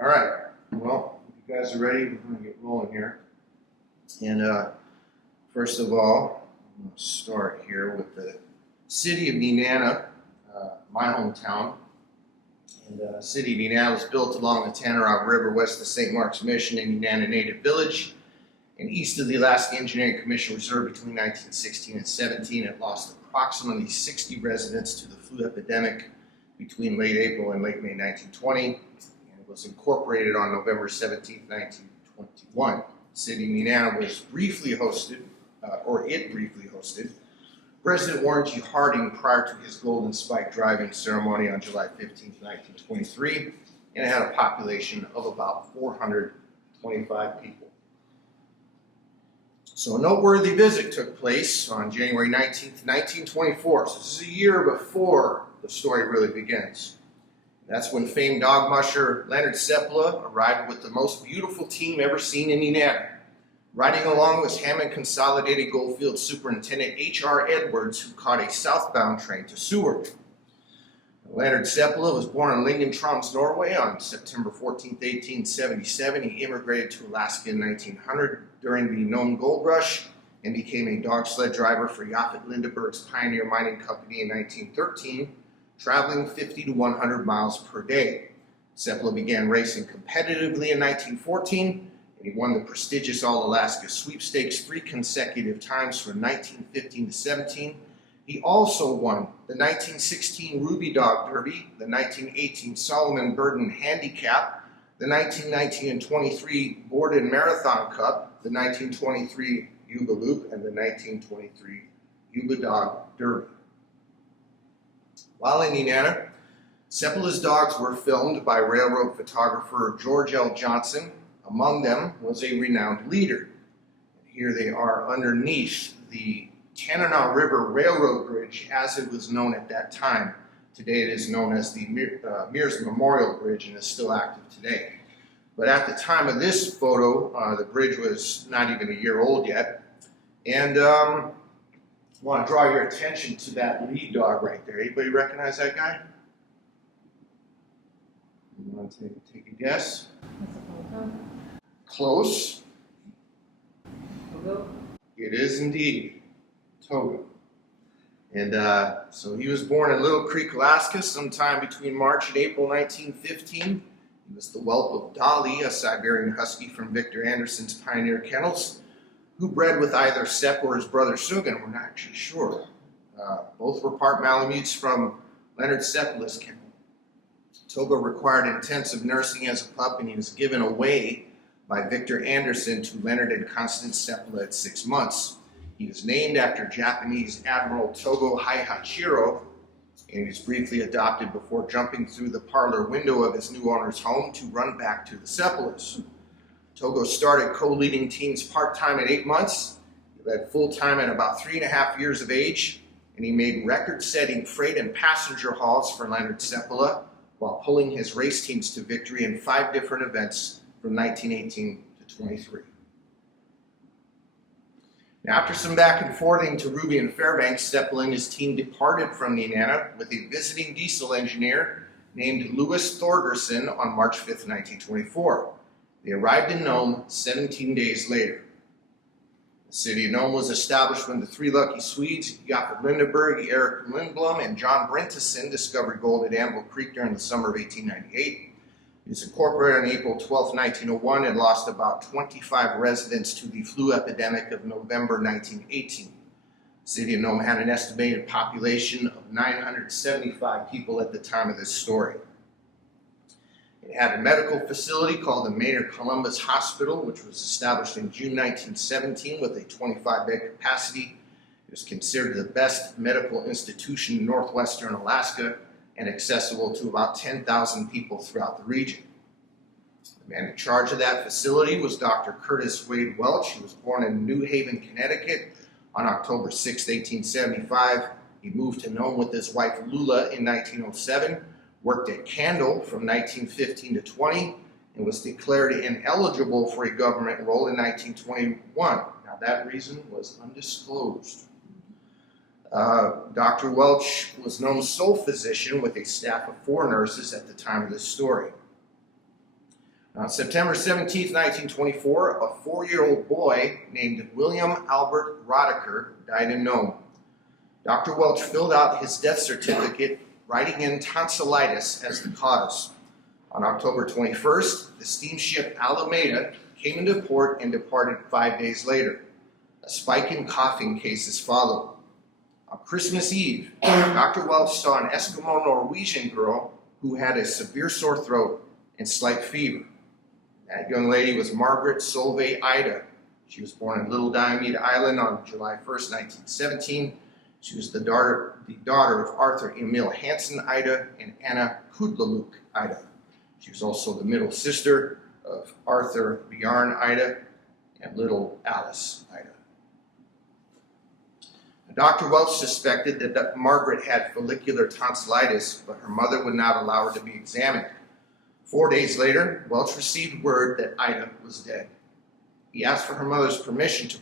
All right, well, if you guys are ready, we're going to get rolling here. And first of all, I'm going to start here with the city of Nenana, my hometown. And the city of Nenana was built along the Tanarog River west of St. Mark's Mission in Nenana Native Village and east of the Alaska Engineering Commission Reserve between 1916 and 17. It lost approximately 60 residents to the flu epidemic between late April and late May 1920. And it was incorporated on November 17, 1921. The city of Nenana was briefly hosted, President Warren G. Harding prior to his Golden Spike driving ceremony on July 15, 1923, and it had a population of about 425 people. So a noteworthy visit took place on January 19, 1924. So this is a year before the story really begins. That's when famed dog musher Leonard Seppala arrived with the most beautiful team ever seen in Nenana. Riding along was Hammond Consolidated Goldfield Superintendent H.R. Edwards, who caught a southbound train to Seward. Leonard Seppala was born in Lingentrams, Norway on September 14, 1877. He immigrated to Alaska in 1900 during the Nome Gold Rush and became a dog sled driver for Yaphet Lindeberg's Pioneer Mining Company in 1913, traveling 50 to 100 miles per day. Seppala began racing competitively in 1914, and he won the prestigious All-Alaska Sweepstakes 3 consecutive times from 1915 to 17. He also won the 1916 Ruby Dog Derby, the 1918 Solomon Burden Handicap, the 1919 and 23 Borden Marathon Cup, the 1923 Yuba Loop, and the 1923 Yuba Dog Derby. While in Nenana, Seppala's dogs were filmed by railroad photographer George L. Johnson. Among them was a renowned leader. Here they are underneath the Tanana River Railroad Bridge as it was known at that time. Today it is known as the Mears Memorial Bridge and is still active today. But at the time of this photo, the bridge was not even a year old yet. And I want to draw your attention to that lead dog right there. Anybody recognize that guy? You want to take a guess? Close. Togo? It is indeed Togo. And so he was born in Little Creek, Alaska, sometime between March and April 1915. He was the whelp of Dolly, a Siberian Husky from Victor Anderson's Pioneer Kennels, who bred with either Sepp or his brother Sugan. We're not actually sure. Both were part Malamutes from Leonard Seppala's kennel. Togo required intensive nursing as a pup, and he was given away by Victor Anderson to Leonard and Constance Seppala at 6 months. He was named after Japanese Admiral Togo Haihachiro, and he was briefly adopted before jumping through the parlor window of his new owner's home to run back to the Seppalas. Togo started co-leading teams part-time at 8 months. He led full-time at about 3.5 years of age, and he made record-setting freight and passenger hauls for Leonard Seppala while pulling his race teams to victory in 5 different events from 1918 to 23. Now, after some back and forthing to Ruby and Fairbanks, Seppala and his team departed from Nenana with a visiting diesel engineer named Louis Thorgerson on March 5, 1924. They arrived in Nome 17 days later. The city of Nome was established when the 3 lucky Swedes, Jakob Lindeberg, Eric Lindblom, and John Brentison, discovered gold at Anvil Creek during the summer of 1898. It was incorporated on April 12, 1901, and lost about 25 residents to the flu epidemic of November 1918. The city of Nome had an estimated population of 975 people at the time of this story. It had a medical facility called the Maynard Columbus Hospital, which was established in June 1917 with a 25-bed capacity. It was considered the best medical institution in northwestern Alaska and accessible to about 10,000 people throughout the region. The man in charge of that facility was Dr. Curtis Wade Welch. He was born in New Haven, Connecticut on October 6, 1875. He moved to Nome with his wife Lula in 1907, worked at Candle from 1915 to 20, and was declared ineligible for a government role in 1921. Now that reason was undisclosed. Dr. Welch was Nome's sole physician with a staff of 4 nurses at the time of this story. On September 17, 1924, a 4-year-old boy named William Albert Rodecker died in Nome. Dr. Welch filled out his death certificate, writing in tonsillitis as the cause. On October 21st, the steamship Alameda came into port and departed 5 days later. A spike in coughing cases followed. On Christmas Eve, Dr. Welch saw an Eskimo Norwegian girl who had a severe sore throat and slight fever. That young lady was Margaret Solveig Ida. She was born in Little Diomede Island on July 1st, 1917. She was the daughter of Arthur Emil Hansen Ida and Anna Kudlaluk Ida. She was also the middle sister of Arthur Bjarne Ida and little Alice Ida. Dr. Welch suspected that Margaret had follicular tonsillitis, but her mother would not allow her to be examined. 4 days later, Welch received word that Ida was dead. He asked for her mother's permission to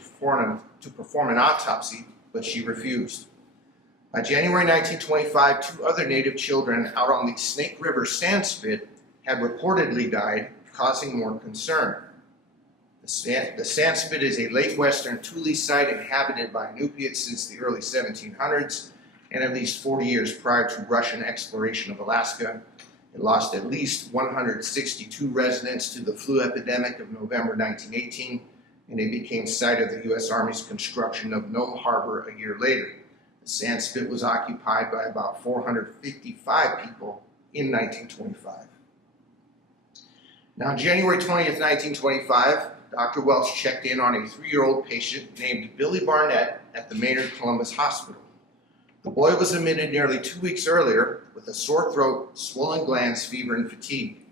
perform an autopsy, but she refused. By January 1925, 2 other native children out on the Snake River sand spit had reportedly died, causing more concern. The sand spit is a late western tule site inhabited by Inupiats since the early 1700s and at least 40 years prior to Russian exploration of Alaska. It lost at least 162 residents to the flu epidemic of November 1918, and it became site of the U.S. Army's construction of Nome Harbor a year later. The sand spit was occupied by about 455 people in 1925. Now, on January 20th, 1925, Dr. Welch checked in on a 3-year-old patient named Billy Barnett at the Maynard Columbus Hospital. The boy was admitted nearly 2 weeks earlier with a sore throat, swollen glands, fever, and fatigue.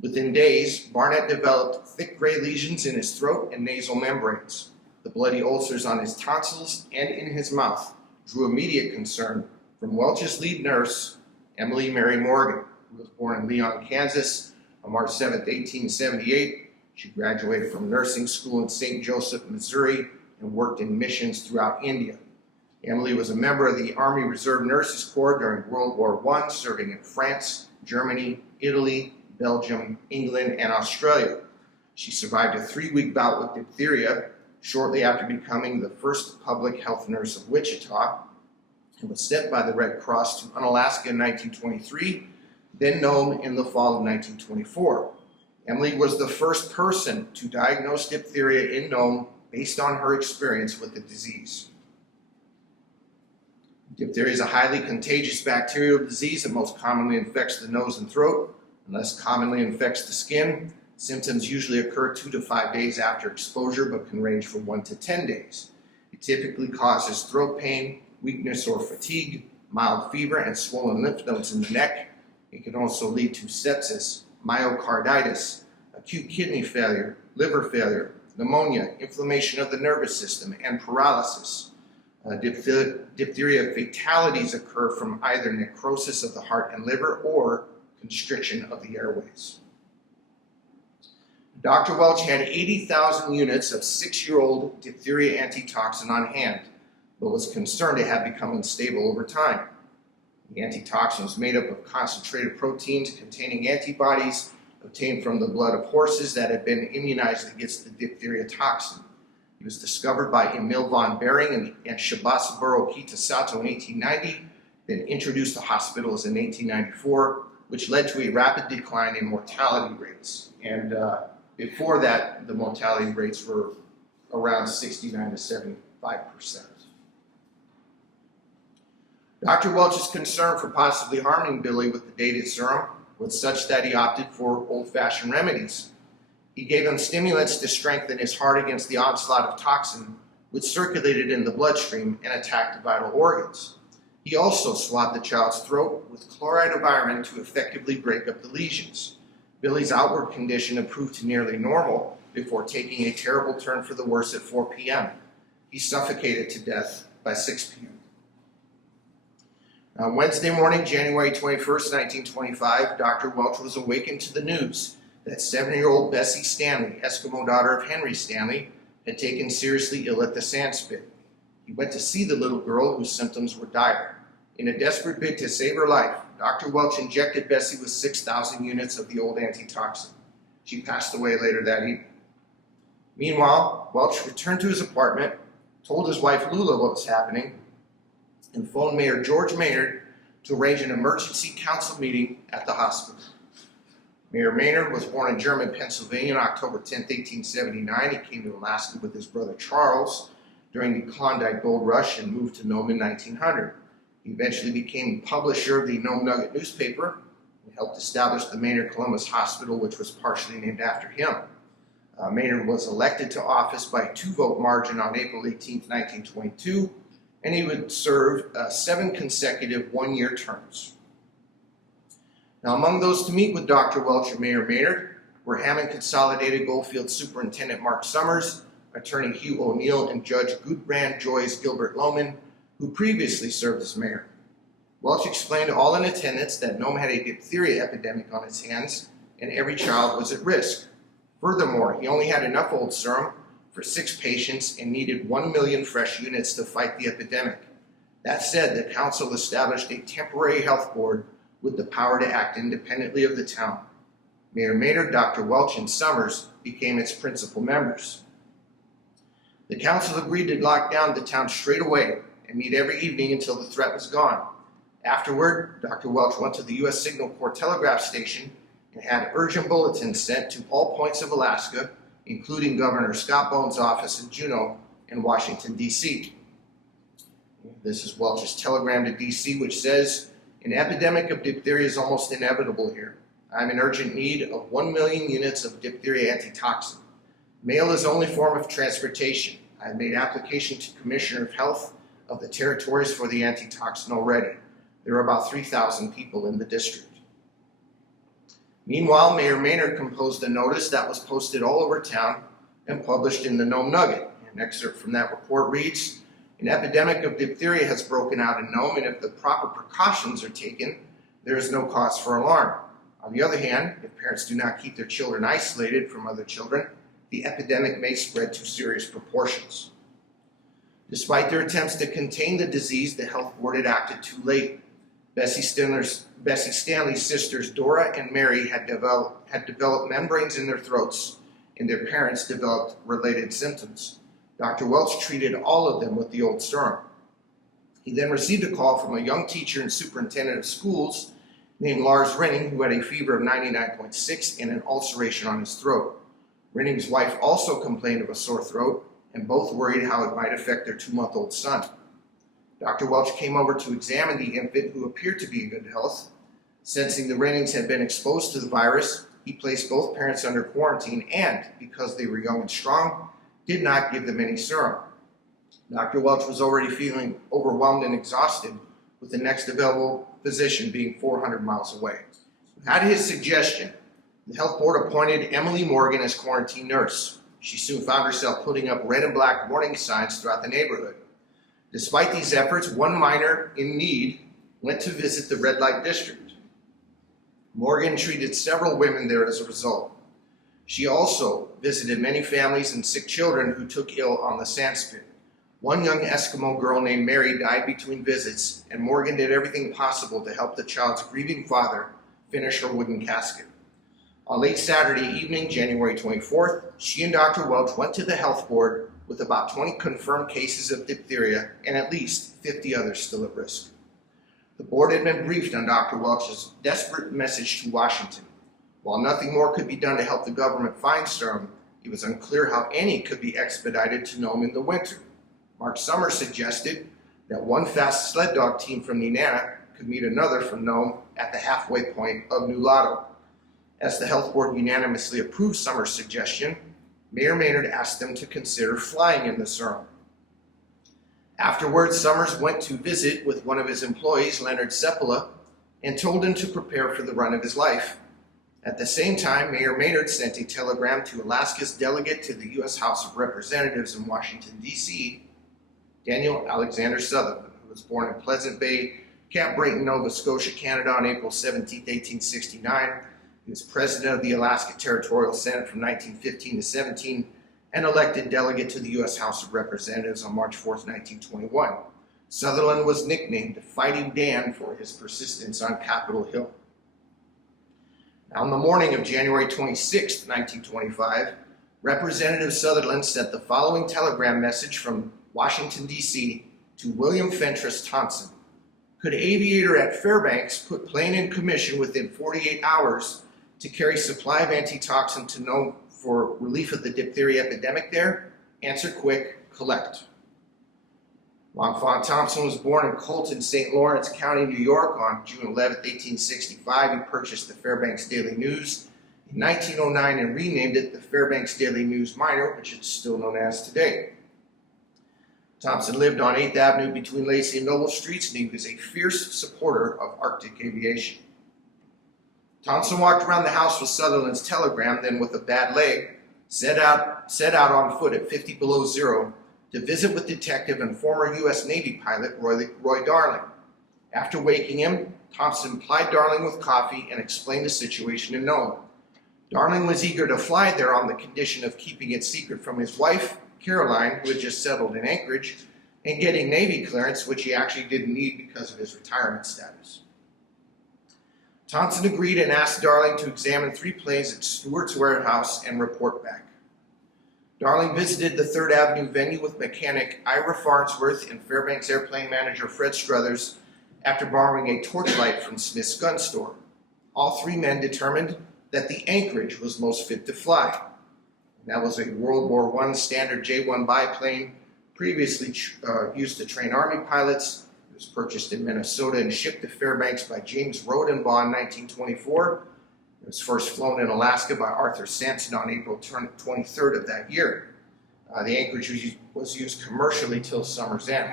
Within days, Barnett developed thick gray lesions in his throat and nasal membranes. The bloody ulcers on his tonsils and in his mouth drew immediate concern from Welch's lead nurse, Emily Mary Morgan, who was born in Leon, Kansas on March 7, 1878. She graduated from nursing school in St. Joseph, Missouri, and worked in missions throughout India. Emily was a member of the Army Reserve Nurses Corps during World War I, serving in France, Germany, Italy, Belgium, England, and Australia. She survived a 3-week bout with diphtheria shortly after becoming the first public health nurse of Wichita, and was sent by the Red Cross to Unalaska in 1923, then Nome in the fall of 1924. Emily was the first person to diagnose diphtheria in Nome based on her experience with the disease. Diphtheria is a highly contagious bacterial disease that most commonly infects the nose and throat and less commonly infects the skin. Symptoms usually occur 2 to 5 days after exposure, but can range from 1 to 10 days. It typically causes throat pain, weakness or fatigue, mild fever, and swollen lymph nodes in the neck. It can also lead to sepsis, myocarditis, acute kidney failure, liver failure, pneumonia, inflammation of the nervous system, and paralysis. Diphtheria fatalities occur from either necrosis of the heart and liver or constriction of the airways. Dr. Welch had 80,000 units of 6-year-old diphtheria antitoxin on hand, but was concerned it had become unstable over time. The antitoxin was made up of concentrated proteins containing antibodies obtained from the blood of horses that had been immunized against the diphtheria toxin. It was discovered by Emil von Behring and Shibasaburo Kitasato in 1890, then introduced to hospitals in 1894, which led to a rapid decline in mortality rates. And before that, the mortality rates were around 69 to 75%. Dr. Welch's concern for possibly harming Billy with the dated serum was such that he opted for old-fashioned remedies. He gave him stimulants to strengthen his heart against the onslaught of toxin, which circulated in the bloodstream and attacked the vital organs. He also swabbed the child's throat with chloride of iron to effectively break up the lesions. Billy's outward condition improved to nearly normal before taking a terrible turn for the worse at 4 p.m. He suffocated to death by 6 p.m. On Wednesday morning, January 21st, 1925, Dr. Welch was awakened to the news that 7-year-old Bessie Stanley, Eskimo daughter of Henry Stanley, had taken seriously ill at the sand spit. He went to see the little girl whose symptoms were dire. In a desperate bid to save her life, Dr. Welch injected Bessie with 6,000 units of the old antitoxin. She passed away later that evening. Meanwhile, Welch returned to his apartment, told his wife Lula what was happening, and phoned Mayor George Maynard to arrange an emergency council meeting at the hospital. Mayor Maynard was born in German, Pennsylvania on October 10, 1879. He came to Alaska with his brother Charles during the Klondike Gold Rush and moved to Nome in 1900. He eventually became publisher of the Nome Nugget newspaper and helped establish the Maynard Columbus Hospital, which was partially named after him. Maynard was elected to office by a 2-vote margin on April 18, 1922, and he would serve 7 consecutive one-year terms. Now, among those to meet with Dr. Welch and Mayor Maynard were Hammond Consolidated Goldfield Superintendent Mark Summers, Attorney Hugh O'Neill, and Judge Gudbrand Joyce Gilbert Lohman, who previously served as mayor. Welch explained to all in attendance that Nome had a diphtheria epidemic on its hands, and every child was at risk. Furthermore, he only had enough old serum for 6 patients and needed 1 million fresh units to fight the epidemic. That said, the council established a temporary health board with the power to act independently of the town. Mayor Maynard, Dr. Welch, and Summers became its principal members. The council agreed to lock down the town straight away and meet every evening until the threat was gone. Afterward, Dr. Welch went to the U.S. Signal Corps telegraph station and had urgent bulletins sent to all points of Alaska, including Governor Scott Bone's office in Juneau and Washington, D.C. This is Welch's telegram to D.C., which says, "An epidemic of diphtheria is almost inevitable here. I'm in urgent need of 1 million units of diphtheria antitoxin. Mail is the only form of transportation. I have made application to Commissioner of Health of the territories for the antitoxin already. There are about 3,000 people in the district." Meanwhile, Mayor Maynard composed a notice that was posted all over town and published in the Nome Nugget. An excerpt from that report reads, "An epidemic of diphtheria has broken out in Nome, and if the proper precautions are taken, there is no cause for alarm. On the other hand, if parents do not keep their children isolated from other children, the epidemic may spread to serious proportions." Despite their attempts to contain the disease, the health board had acted too late. Bessie Stanley's sisters Dora and Mary had developed membranes in their throats, and their parents developed related symptoms. Dr. Welch treated all of them with the old serum. He then received a call from a young teacher and superintendent of schools named Lars Renning, who had a fever of 99.6 and an ulceration on his throat. Renning's wife also complained of a sore throat, and both worried how it might affect their 2-month-old son. Dr. Welch came over to examine the infant, who appeared to be in good health. Sensing the Rennings had been exposed to the virus, he placed both parents under quarantine and, because they were young and strong, did not give them any serum. Dr. Welch was already feeling overwhelmed and exhausted, with the next available physician being 400 miles away. At his suggestion, the health board appointed Emily Morgan as quarantine nurse. She soon found herself putting up red and black warning signs throughout the neighborhood. Despite these efforts, one miner in need went to visit the red light district. Morgan treated several women there as a result. She also visited many families and sick children who took ill on the sand spit. One young Eskimo girl named Mary died between visits, and Morgan did everything possible to help the child's grieving father finish her wooden casket. On late Saturday evening, January 24th, she and Dr. Welch went to the health board with about 20 confirmed cases of diphtheria and at least 50 others still at risk. The board had been briefed on Dr. Welch's desperate message to Washington. While nothing more could be done to help the government find serum, it was unclear how any could be expedited to Nome in the winter. Mark Summers suggested that one fast sled dog team from Nenana could meet another from Nome at the halfway point of New Lotto. As the health board unanimously approved Summers' suggestion, Mayor Maynard asked them to consider flying in the serum. Afterwards, Summers went to visit with one of his employees, Leonard Seppala, and told him to prepare for the run of his life. At the same time, Mayor Maynard sent a telegram to Alaska's delegate to the U.S. House of Representatives in Washington, D.C., Daniel Alexander Sutherland, who was born in Pleasant Bay, Camp Brayton, Nova Scotia, Canada on April 17, 1869. He was president of the Alaska Territorial Senate from 1915 to 17 and elected delegate to the U.S. House of Representatives on March 4, 1921. Sutherland was nicknamed Fighting Dan for his persistence on Capitol Hill. On the morning of January 26, 1925, Representative Sutherland sent the following telegram message from Washington, D.C. to William Fentress Thompson. Could aviator at Fairbanks put plane in commission within 48 hours to carry supply of antitoxin to Nome for relief of the diphtheria epidemic there? Answer quick, collect. Lamont Thompson was born in Colton, St. Lawrence County, New York on June 11, 1865. He purchased the Fairbanks Daily News in 1909 and renamed it the Fairbanks Daily News Miner, which it's still known as today. Thompson lived on 8th Avenue between Lacey and Noble Streets, and he was a fierce supporter of Arctic aviation. Thompson walked around the house with Sutherland's telegram, then with a bad leg, set out on foot at 50 below zero to visit with detective and former U.S. Navy pilot Roy Darling. After waking him, Thompson plied Darling with coffee and explained the situation in Nome. Darling was eager to fly there on the condition of keeping it secret from his wife, Caroline, who had just settled in Anchorage, and getting Navy clearance, which he actually didn't need because of his retirement status. Thompson agreed and asked Darling to examine 3 planes at Stewart's warehouse and report back. Darling visited the 3rd Avenue venue with mechanic Ira Farnsworth and Fairbanks airplane manager Fred Struthers after borrowing a torchlight from Smith's gun store. All 3 men determined that the Anchorage was most fit to fly. That was a World War I standard J-1 biplane, previously used to train Army pilots. It was purchased in Minnesota and shipped to Fairbanks by James Rodenbaugh in 1924. It was first flown in Alaska by Arthur Sampson on April 23rd of that year. The Anchorage was used commercially till summer's end.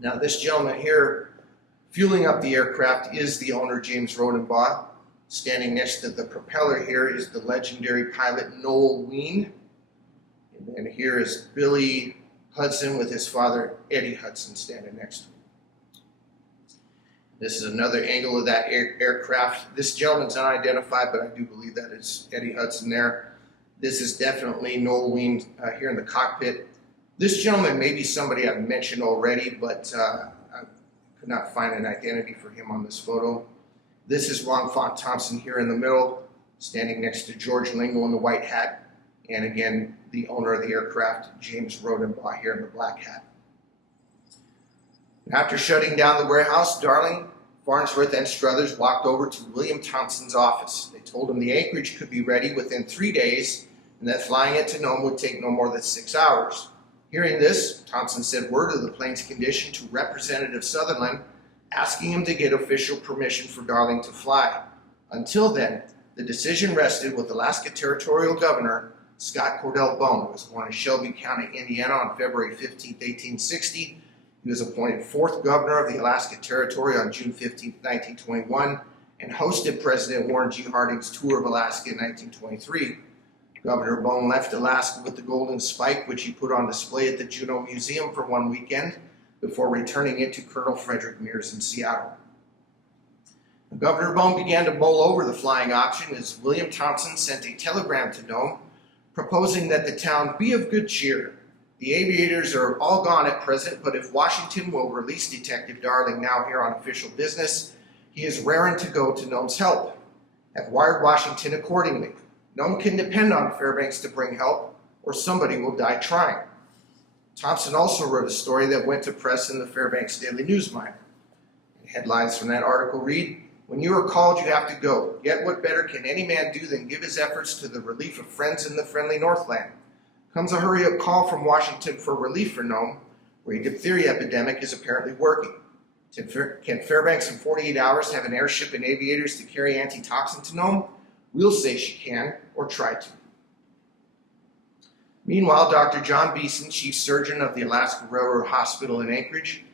Now this gentleman here fueling up the aircraft is the owner, James Rodenbaugh. Standing next to the propeller here is the legendary pilot Noel Ween. And then here is Billy Hudson with his father, Eddie Hudson, standing next to him. This is another angle of that aircraft. This gentleman's unidentified, but I do believe that is Eddie Hudson there. This is definitely Noel Ween here in the cockpit. This gentleman may be somebody I've mentioned already, but I could not find an identity for him on this photo. This is Lamont Thompson here in the middle, standing next to George Lingle in the white hat, and again, the owner of the aircraft, James Rodenbaugh, here in the black hat. After shutting down the warehouse, Darling, Farnsworth, and Struthers walked over to William Thompson's office. They told him the Anchorage could be ready within 3 days and that flying it to Nome would take no more than 6 hours. Hearing this, Thompson sent word of the plane's condition to Representative Sutherland, asking him to get official permission for Darling to fly. Until then, the decision rested with Alaska Territorial Governor Scott Cordell Bone, who was born in Shelby County, Indiana on February 15, 1860. He was appointed 4th governor of the Alaska Territory on June 15, 1921, and hosted President Warren G. Harding's tour of Alaska in 1923. Governor Bone left Alaska with the Golden Spike, which he put on display at the Juneau Museum for one weekend, before returning it to Colonel Frederick Mears in Seattle. Governor Bone began to mull over the flying option as William Thompson sent a telegram to Nome proposing that the town be of good cheer. The aviators are all gone at present, but if Washington will release Detective Darling now here on official business, he is raring to go to Nome's help. Have wired Washington accordingly. Nome can depend on Fairbanks to bring help, or somebody will die trying. Thompson also wrote a story that went to press in the Fairbanks Daily News Miner. Headlines from that article read, "When you are called, you have to go. Yet what better can any man do than give his efforts to the relief of friends in the friendly Northland? Comes a hurry-up call from Washington for relief for Nome, where a diphtheria epidemic is apparently working. Can Fairbanks in 48 hours have an airship and aviators to carry antitoxin to Nome? We'll say she can, or try to." Meanwhile, Dr. John Beeson, chief surgeon of the Alaska Railroad Hospital in Anchorage,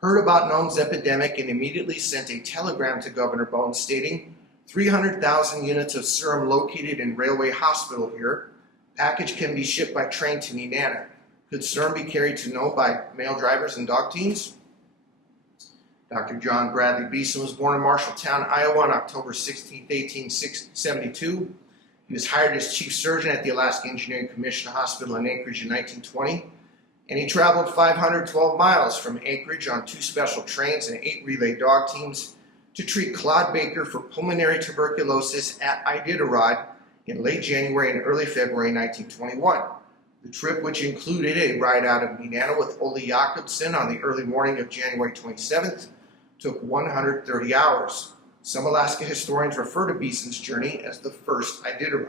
heard about Nome's epidemic and immediately sent a telegram to Governor Bone stating 300,000 units of serum located in Railway Hospital here. Package can be shipped by train to Nenana. Could serum be carried to Nome by male drivers and dog teams? Dr. John Bradley Beeson was born in Marshalltown, Iowa on October 16, 1872. He was hired as chief surgeon at the Alaska Engineering Commission Hospital in Anchorage in 1920, and he traveled 512 miles from Anchorage on 2 special trains and 8 relay dog teams to treat Claude Baker for pulmonary tuberculosis at Iditarod in late January and early February 1921. The trip, which included a ride out of Nenana with Ole Jacobsen on the early morning of January 27th, took 130 hours. Some Alaska historians refer to Beeson's journey as the first Iditarod.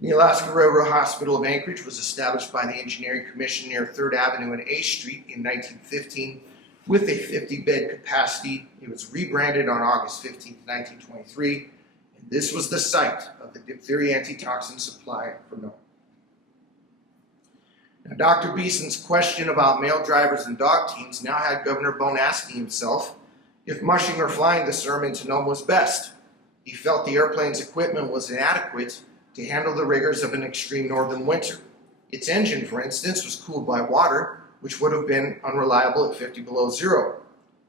The Alaska Railroad Hospital of Anchorage was established by the Engineering Commission near 3rd Avenue and A Street in 1915 with a 50-bed capacity. It was rebranded on August 15, 1923, and this was the site of the diphtheria antitoxin supply for Nome. Now, Dr. Beeson's question about male drivers and dog teams now had Governor Bone asking himself if mushing or flying the serum into Nome was best. He felt the airplane's equipment was inadequate to handle the rigors of an extreme northern winter. Its engine, for instance, was cooled by water, which would have been unreliable at 50 below zero.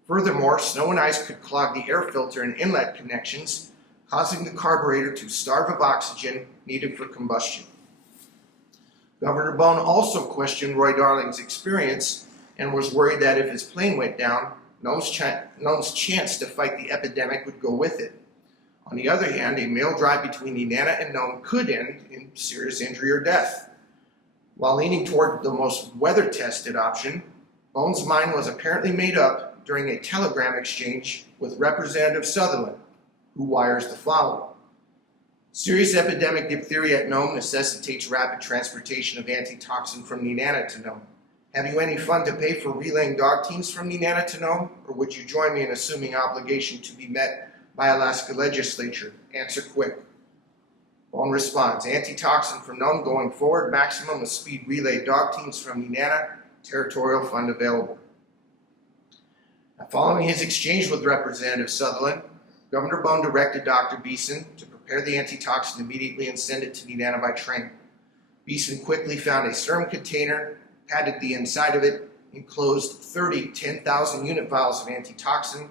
Furthermore, snow and ice could clog the air filter and inlet connections, causing the carburetor to starve of oxygen needed for combustion. Governor Bone also questioned Roy Darling's experience and was worried that if his plane went down, Nome's chance to fight the epidemic would go with it. On the other hand, a mail drive between Nenana and Nome could end in serious injury or death. While leaning toward the most weather-tested option, Bone's mind was apparently made up during a telegram exchange with Representative Sutherland, who wires the following. Serious epidemic diphtheria at Nome necessitates rapid transportation of antitoxin from Nenana to Nome. Have you any fund to pay for relaying dog teams from Nenana to Nome, or would you join me in assuming obligation to be met by Alaska legislature? Answer quick. Bone responds, antitoxin from Nome going forward, maximum of speed relay dog teams from Nenana, territorial fund available. Now, following his exchange with Representative Sutherland, Governor Bone directed Dr. Beeson to prepare the antitoxin immediately and send it to Nenana by train. Beeson quickly found a serum container, padded the inside of it, enclosed 30 10,000 unit vials of antitoxin,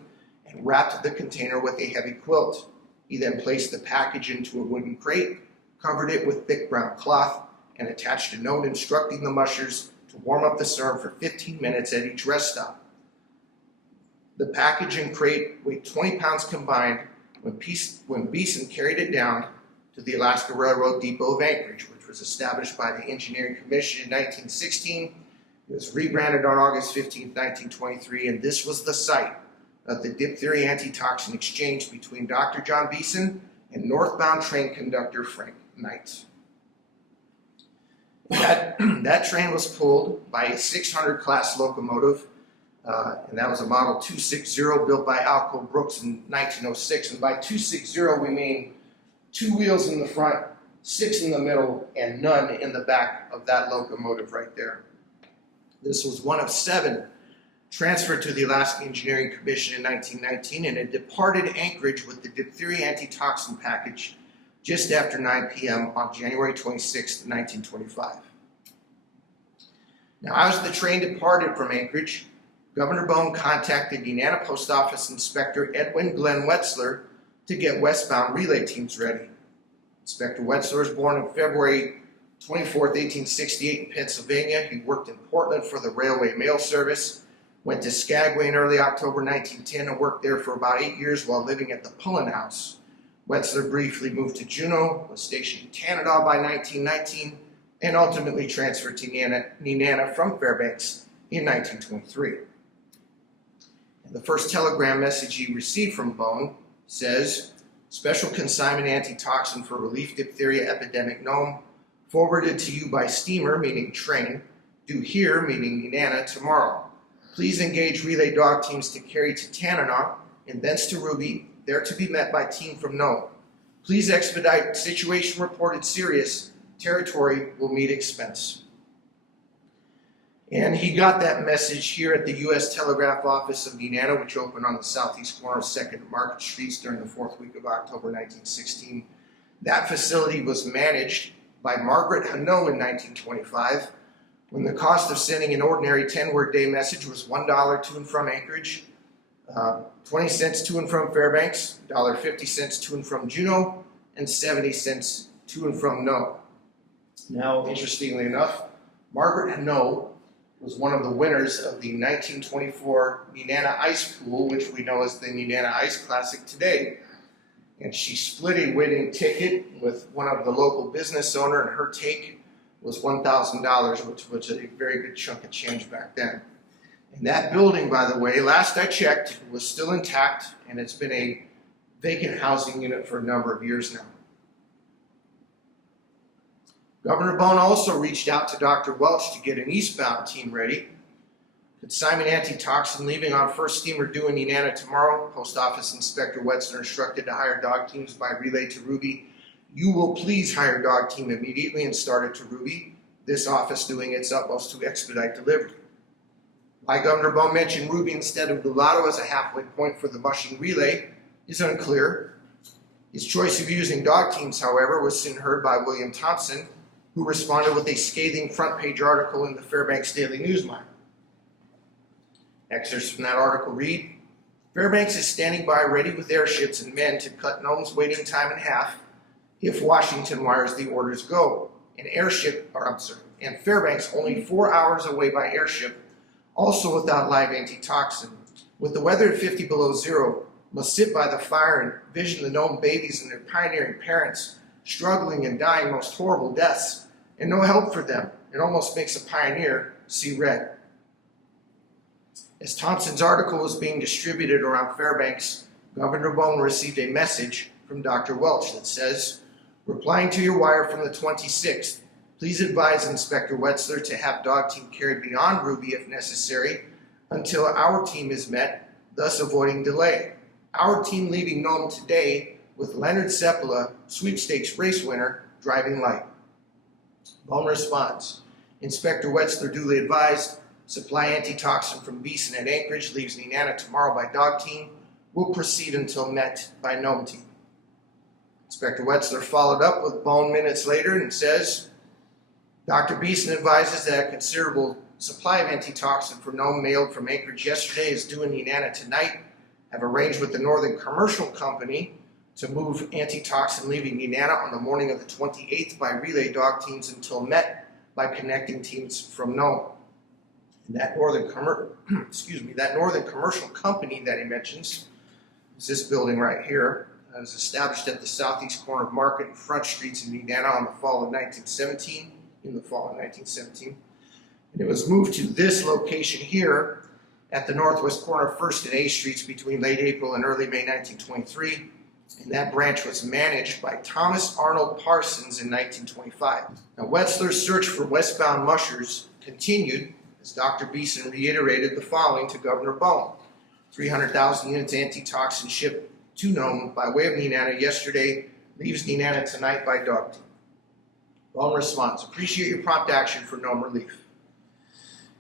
and wrapped the container with a heavy quilt. He then placed the package into a wooden crate, covered it with thick brown cloth, and attached a note instructing the mushers to warm up the serum for 15 minutes at each rest stop. The package and crate weighed 20 pounds combined when Beeson carried it down to the Alaska Railroad Depot of Anchorage, which was established by the Engineering Commission in 1916. It was rebranded on August 15, 1923, and this was the site of the diphtheria antitoxin exchange between Dr. John Beeson and northbound train conductor Frank Knight. That train was pulled by a 600 class locomotive, and that was a model 260 built by Alco Brooks in 1906. And by 260 we mean 2 wheels in the front, 6 in the middle, and none in the back of that locomotive right there. This was one of 7 transferred to the Alaska Engineering Commission in 1919, and it departed Anchorage with the diphtheria antitoxin package just after 9 p.m. on January 26, 1925. Now, as the train departed from Anchorage, Governor Bone contacted Nenana Post Office Inspector Edwin Glenn Wetzler to get westbound relay teams ready. Inspector Wetzler was born on February 24, 1868 in Pennsylvania. He worked in Portland for the Railway Mail Service, went to Skagway in early October 1910 and worked there for about 8 years while living at the Pullen House. Wetzler briefly moved to Juneau, was stationed in Canada by 1919, and ultimately transferred to Nenana from Fairbanks in 1923. And the first telegram message he received from Bone says, "Special consignment antitoxin for relief diphtheria epidemic Nome, forwarded to you by steamer," meaning train, "due here," meaning Nenana, tomorrow. Please engage relay dog teams to carry to Tanana and thence to Ruby, there to be met by team from Nome. Please expedite, situation reported serious, territory will meet expense. And he got that message here at the U.S. Telegraph Office of Nenana, which opened on the southeast corner of 2nd and Market Streets during the 4th week of October 1916. That facility was managed by Margaret Hano in 1925, when the cost of sending an ordinary 10-word day message was $1 to and from Anchorage, 20 cents to and from Fairbanks, $1.50 to and from Juneau, and 70 cents to and from Nome. Now, interestingly enough, Margaret Hano was one of the winners of the 1924 Nenana Ice Pool, which we know as the Nenana Ice Classic today. And she split a winning ticket with one of the local business owner, and her take was $1,000, which was a very good chunk of change back then. And that building, by the way, last I checked, was still intact, and it's been a vacant housing unit for a number of years now. Governor Bone also reached out to Dr. Welch to get an eastbound team ready. Consignment antitoxin leaving on first steamer due in Nenana tomorrow. Post Office Inspector Wetzler instructed to hire dog teams by relay to Ruby. You will please hire dog team immediately and start it to Ruby. This office doing its utmost to expedite delivery. Why Governor Bone mentioned Ruby instead of Gulato as a halfway point for the mushing relay is unclear. His choice of using dog teams, however, was soon heard by William Thompson, who responded with a scathing front page article in the Fairbanks Daily Newsminer. Excerpts from that article read, Fairbanks is standing by ready with airships and men to cut Nome's waiting time in half if Washington wires the orders go. And Fairbanks only 4 hours away by airship, also without live antitoxin. With the weather at 50 below zero, must sit by the fire and vision the Nome babies and their pioneering parents struggling and dying most horrible deaths, and no help for them. It almost makes a pioneer see red. As Thompson's article was being distributed around Fairbanks, Governor Bone received a message from Dr. Welch that says, replying to your wire from the 26th, please advise Inspector Wetzler to have dog team carried beyond Ruby if necessary until our team is met, thus avoiding delay. Our team leaving Nome today with Leonard Seppala, sweepstakes race winner, driving light. Bone responds, Inspector Wetzler duly advised, supply antitoxin from Beeson at Anchorage leaves Nenana tomorrow by dog team, will proceed until met by Nome team. Inspector Wetzler followed up with Bone minutes later and says, Dr. Beeson advises that a considerable supply of antitoxin for Nome mailed from Anchorage yesterday is due in Nenana tonight. Have arranged with the Northern Commercial Company to move antitoxin leaving Nenana on the morning of the 28th by relay dog teams until met by connecting teams from Nome. And that Northern Commercial Company that he mentions is this building right here. It was established at the southeast corner of Market and Front Streets in Nenana in the fall of 1917. And it was moved to this location here at the northwest corner of 1st and A Streets between late April and early May 1923. And that branch was managed by Thomas Arnold Parsons in 1925. Now, Wetzler's search for westbound mushers continued as Dr. Beeson reiterated the following to Governor Bone. 300,000 units antitoxin shipped to Nome by way of Nenana yesterday, leaves Nenana tonight by dog team. Bone responds, appreciate your prompt action for Nome relief.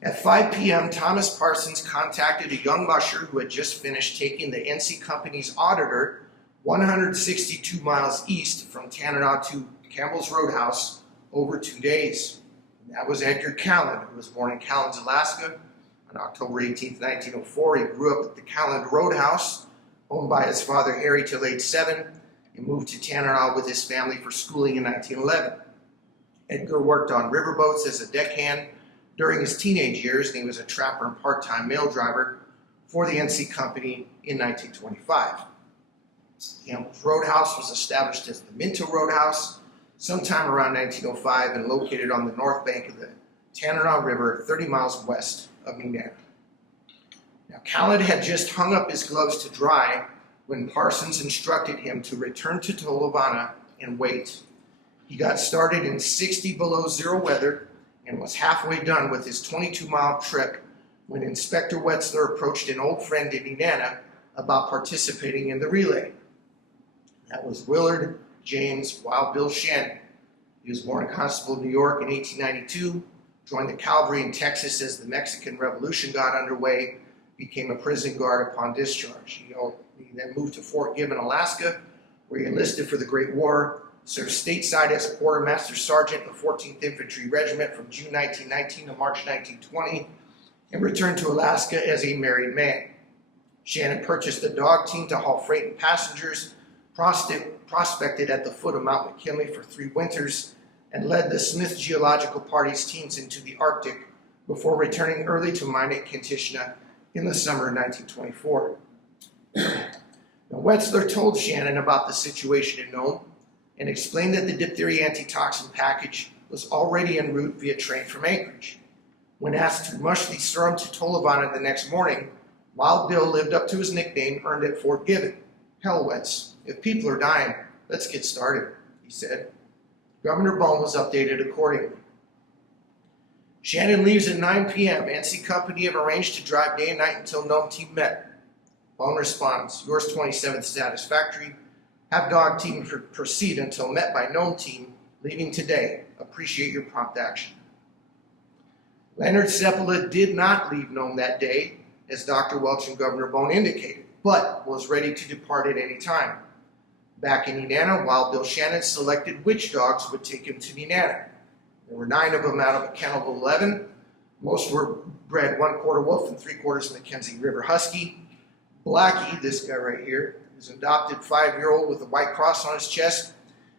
At 5 p.m., Thomas Parsons contacted a young musher who had just finished taking the NC Company's auditor 162 miles east from Tanana to Campbell's Roadhouse over 2 days. And that was Edgar Calland, who was born in Callans, Alaska on October 18, 1904. He grew up at the Calland Roadhouse, owned by his father Harry till age 7, and moved to Tanana with his family for schooling in 1911. Edgar worked on riverboats as a deckhand during his teenage years, and he was a trapper and part-time mail driver for the NC Company in 1925. Campbell's Roadhouse was established as the Minto Roadhouse sometime around 1905 and located on the north bank of the Tanana River, 30 miles west of Nenana. Now, Calland had just hung up his gloves to dry when Parsons instructed him to return to Tolovana and wait. He got started in 60 below zero weather and was halfway done with his 22-mile trip when Inspector Wetzler approached an old friend in Nenana about participating in the relay. That was Willard James Wild Bill Shannon. He was born in Constable, New York in 1892, joined the cavalry in Texas as the Mexican Revolution got underway, became a prison guard upon discharge. He then moved to Fort Gibbon, Alaska, where he enlisted for the Great War, served stateside as a quartermaster sergeant in the 14th Infantry Regiment from June 1919 to March 1920, and returned to Alaska as a married man. Shannon purchased a dog team to haul freight and passengers, prospected at the foot of Mount McKinley for 3 winters, and led the Smith Geological Party's teams into the Arctic, before returning early to mine at Kantishna in the summer of 1924. Now, Wetzler told Shannon about the situation in Nome and explained that the diphtheria antitoxin package was already en route via train from Anchorage. When asked to mush the serum to Tolovana the next morning, Wild Bill lived up to his nickname earned at Fort Gibbon. "Hell, Wetz, if people are dying, let's get started," he said. Governor Bone was updated accordingly. Shannon leaves at 9 p.m. NC Company have arranged to drive day and night until Nome team met. Bone responds, "Yours 27th satisfactory. Have dog team proceed until met by Nome team, leaving today. Appreciate your prompt action." Leonard Seppala did not leave Nome that day, as Dr. Welch and Governor Bone indicated, but was ready to depart at any time. Back in Nenana, Wild Bill Shannon selected which dogs would take him to Nenana. There were 9 of them out of a kennel of 11. Most were bred 1/4 wolf and 3/4 Mackenzie River Husky. Blackie, this guy right here, is an adopted 5-year-old with a white cross on his chest.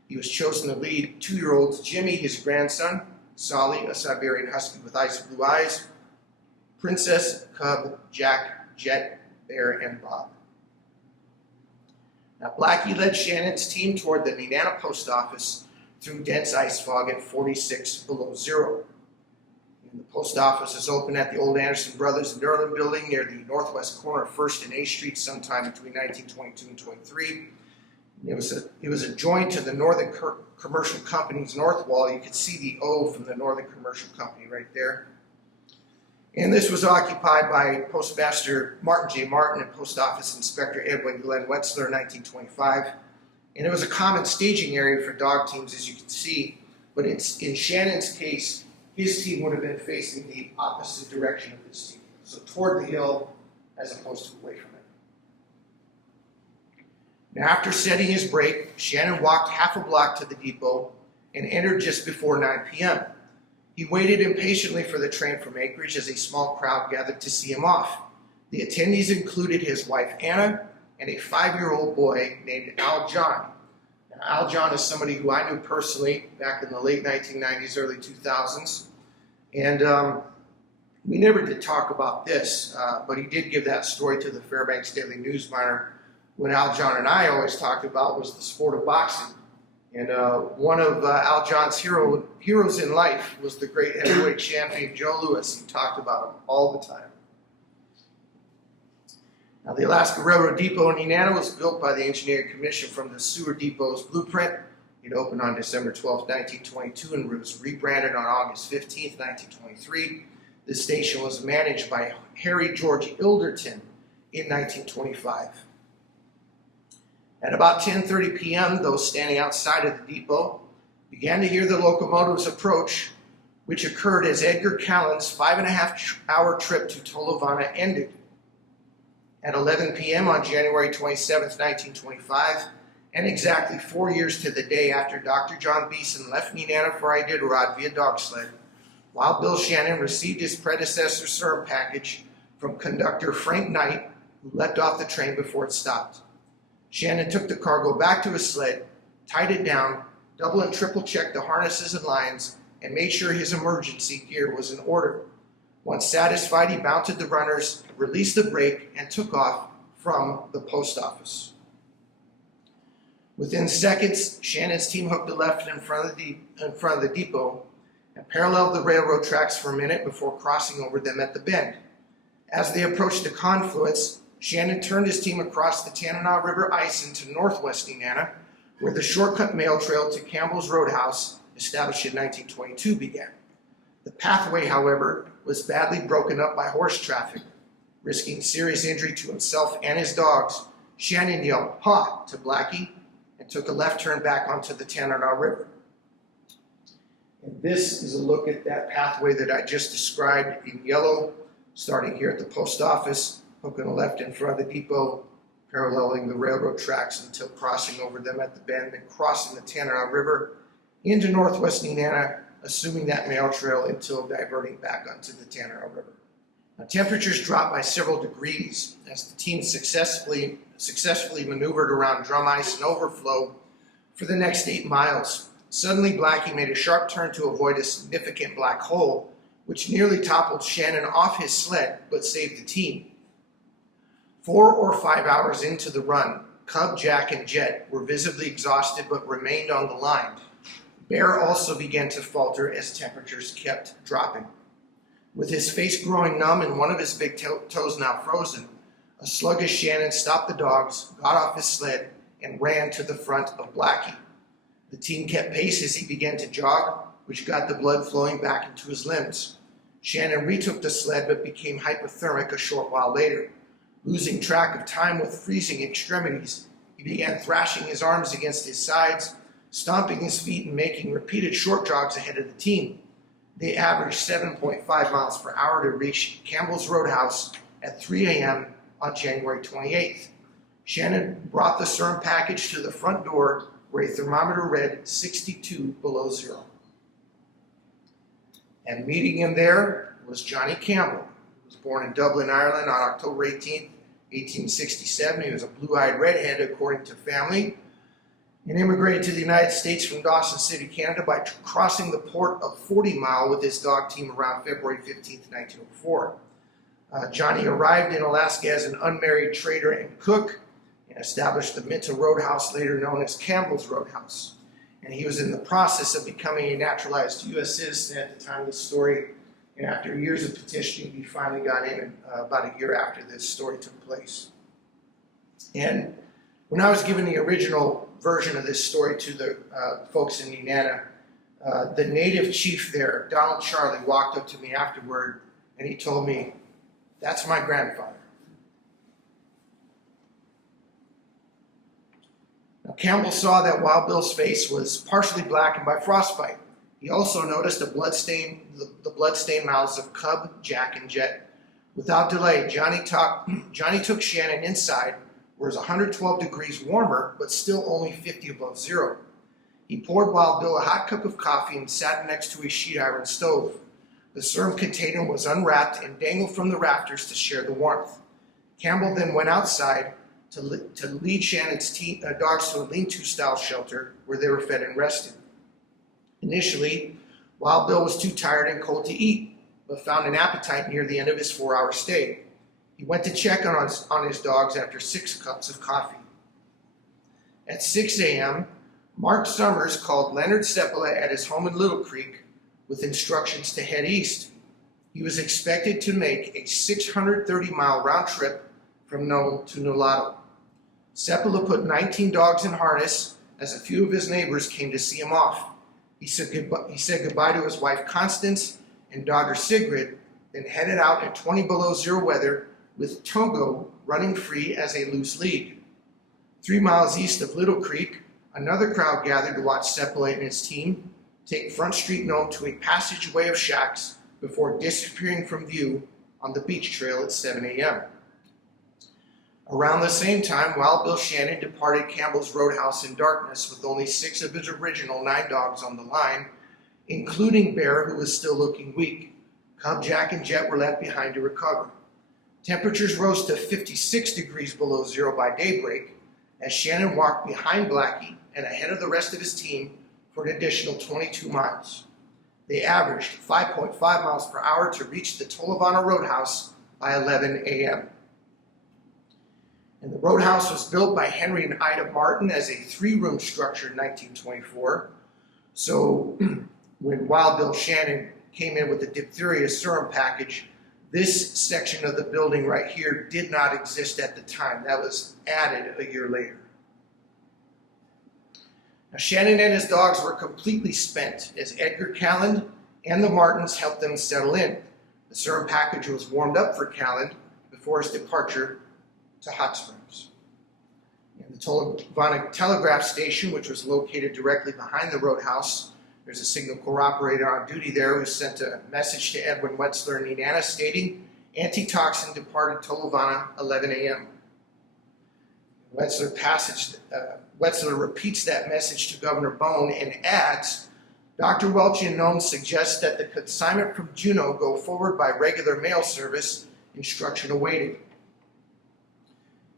He was chosen to lead 2-year-olds Jimmy, his grandson, Solly, a Siberian Husky with ice blue eyes, Princess, Cub, Jack, Jet, Bear, and Bob. Now, Blackie led Shannon's team toward the Nenana post office through dense ice fog at 46 below zero. And the post office is open at the old Anderson Brothers and Nerlin building near the northwest corner of 1st and A Street sometime between 1922 and 23. It was adjoined to the Northern Commercial Company's north wall. You could see the O from the Northern Commercial Company right there. And this was occupied by Postmaster Martin J. Martin and Post Office Inspector Edwin Glenn Wetzler in 1925. And it was a common staging area for dog teams, as you can see. But in Shannon's case, his team would have been facing the opposite direction of this team, so toward the hill as opposed to away from it. Now, after setting his brake, Shannon walked half a block to the depot and entered just before 9 p.m. He waited impatiently for the train from Anchorage as a small crowd gathered to see him off. The attendees included his wife Anna and a 5-year-old boy named Al John. Now, Al John is somebody who I knew personally back in the late 1990s, early 2000s. And we never did talk about this, but he did give that story to the Fairbanks Daily News Miner. What Al John and I always talked about was the sport of boxing. And one of Al John's heroes in life was the great heavyweight champion Joe Louis. He talked about him all the time. Now, the Alaska Railroad Depot in Nenana was built by the Engineering Commission from the Sewer Depot's blueprint. It opened on December 12, 1922, and was rebranded on August 15, 1923. The station was managed by Harry George Ilderton in 1925. At about 10:30 p.m., those standing outside of the depot began to hear the locomotives approach, which occurred as Edgar Callan's 5.5-hour trip to Tolovana ended. At 11 p.m. on January 27, 1925, and exactly 4 years to the day after Dr. John Beeson left Nenana for Iditarod via dog sled, Wild Bill Shannon received his predecessor serum package from conductor Frank Knight, who leapt off the train before it stopped. Shannon took the cargo back to his sled, tied it down, double and triple checked the harnesses and lines, and made sure his emergency gear was in order. Once satisfied, he mounted the runners, released the brake, and took off from the post office. Within seconds, Shannon's team hooked a left in front of the depot and paralleled the railroad tracks for a minute before crossing over them at the bend. As they approached the confluence, Shannon turned his team across the Tanana River ice into northwest Nenana, where the shortcut mail trail to Campbell's Roadhouse, established in 1922, began. The pathway, however, was badly broken up by horse traffic. Risking serious injury to himself and his dogs, Shannon yelled "Ha!" to Blackie and took a left turn back onto the Tanana River. And this is a look at that pathway that I just described in yellow, starting here at the post office, hooking a left in front of the depot, paralleling the railroad tracks until crossing over them at the bend and crossing the Tanana River into northwest Nenana, assuming that mail trail until diverting back onto the Tanana River. Now, temperatures dropped by several degrees as the team successfully maneuvered around drum ice and overflow for the next 8 miles. Suddenly, Blackie made a sharp turn to avoid a significant black hole, which nearly toppled Shannon off his sled but saved the team. 4 or 5 hours into the run, Cub, Jack, and Jet were visibly exhausted but remained on the line. Bear also began to falter as temperatures kept dropping. With his face growing numb and one of his big toes now frozen, a sluggish Shannon stopped the dogs, got off his sled, and ran to the front of Blackie. The team kept pace as he began to jog, which got the blood flowing back into his limbs. Shannon retook the sled but became hypothermic a short while later. Losing track of time with freezing extremities, he began thrashing his arms against his sides, stomping his feet and making repeated short jogs ahead of the team. They averaged 7.5 miles per hour to reach Campbell's Roadhouse at 3 a.m. on January 28th. Shannon brought the serum package to the front door where a thermometer read 62 below zero. And meeting him there was Johnny Campbell. He was born in Dublin, Ireland on October 18th, 1867. He was a blue-eyed redhead according to family, and immigrated to the United States from Dawson City, Canada by crossing the port of 40 Mile with his dog team around February 15th, 1904. Johnny arrived in Alaska as an unmarried trader and cook and established the Minto Roadhouse, later known as Campbell's Roadhouse. And he was in the process of becoming a naturalized U.S. citizen at the time of the story. And after years of petitioning, he finally got in about a year after this story took place. And when I was given the original version of this story to the folks in Nenana, the native chief there, Donald Charlie, walked up to me afterward and he told me, "That's my grandfather." Now, Campbell saw that Wild Bill's face was partially blackened by frostbite. He also noticed the blood-stained mouths of Cub, Jack, and Jet. Without delay, Johnny took Shannon inside, where it was 112 degrees warmer, but still only 50 above zero. He poured Wild Bill a hot cup of coffee and sat next to a sheet iron stove. The serum container was unwrapped and dangled from the rafters to share the warmth. Campbell then went outside to lead Shannon's dogs to a lean-to style shelter where they were fed and rested. Initially, Wild Bill was too tired and cold to eat, but found an appetite near the end of his 4-hour stay. He went to check on his dogs after 6 cups of coffee. At 6 a.m., Mark Summers called Leonard Seppala at his home in Little Creek with instructions to head east. He was expected to make a 630-mile round trip from Nome to Nulato. Seppala put 19 dogs in harness as a few of his neighbors came to see him off. He said goodbye to his wife Constance and daughter Sigrid, then headed out in 20 below zero weather with Togo running free as a loose lead. 3 miles east of Little Creek, another crowd gathered to watch Seppala and his team take Front Street Nome to a passageway of shacks before disappearing from view on the beach trail at 7 a.m. Around the same time, Wild Bill Shannon departed Campbell's Roadhouse in darkness with only 6 of his original 9 dogs on the line, including Bear, who was still looking weak. Cub, Jack, and Jet were left behind to recover. Temperatures rose to 56 degrees below zero by daybreak as Shannon walked behind Blackie and ahead of the rest of his team for an additional 22 miles. They averaged 5.5 miles per hour to reach the Tolovana Roadhouse by 11 a.m. And the roadhouse was built by Henry and Ida Martin as a 3-room structure in 1924. So when Wild Bill Shannon came in with the diphtheria serum package, this section of the building right here did not exist at the time. That was added a year later. Now, Shannon and his dogs were completely spent as Edgar Calland and the Martins helped them settle in. The serum package was warmed up for Calland before his departure to Hot Springs. And the Tolovana Telegraph Station, which was located directly behind the roadhouse, there's a signal corps operator on duty there who sent a message to Edwin Wetzler in Nenana stating, "Antitoxin departed Tolovana, 11 a.m. Wetzler repeats that message to Governor Bone and adds, "Dr. Welch in Nome suggests that the consignment from Juneau go forward by regular mail service, instruction awaited."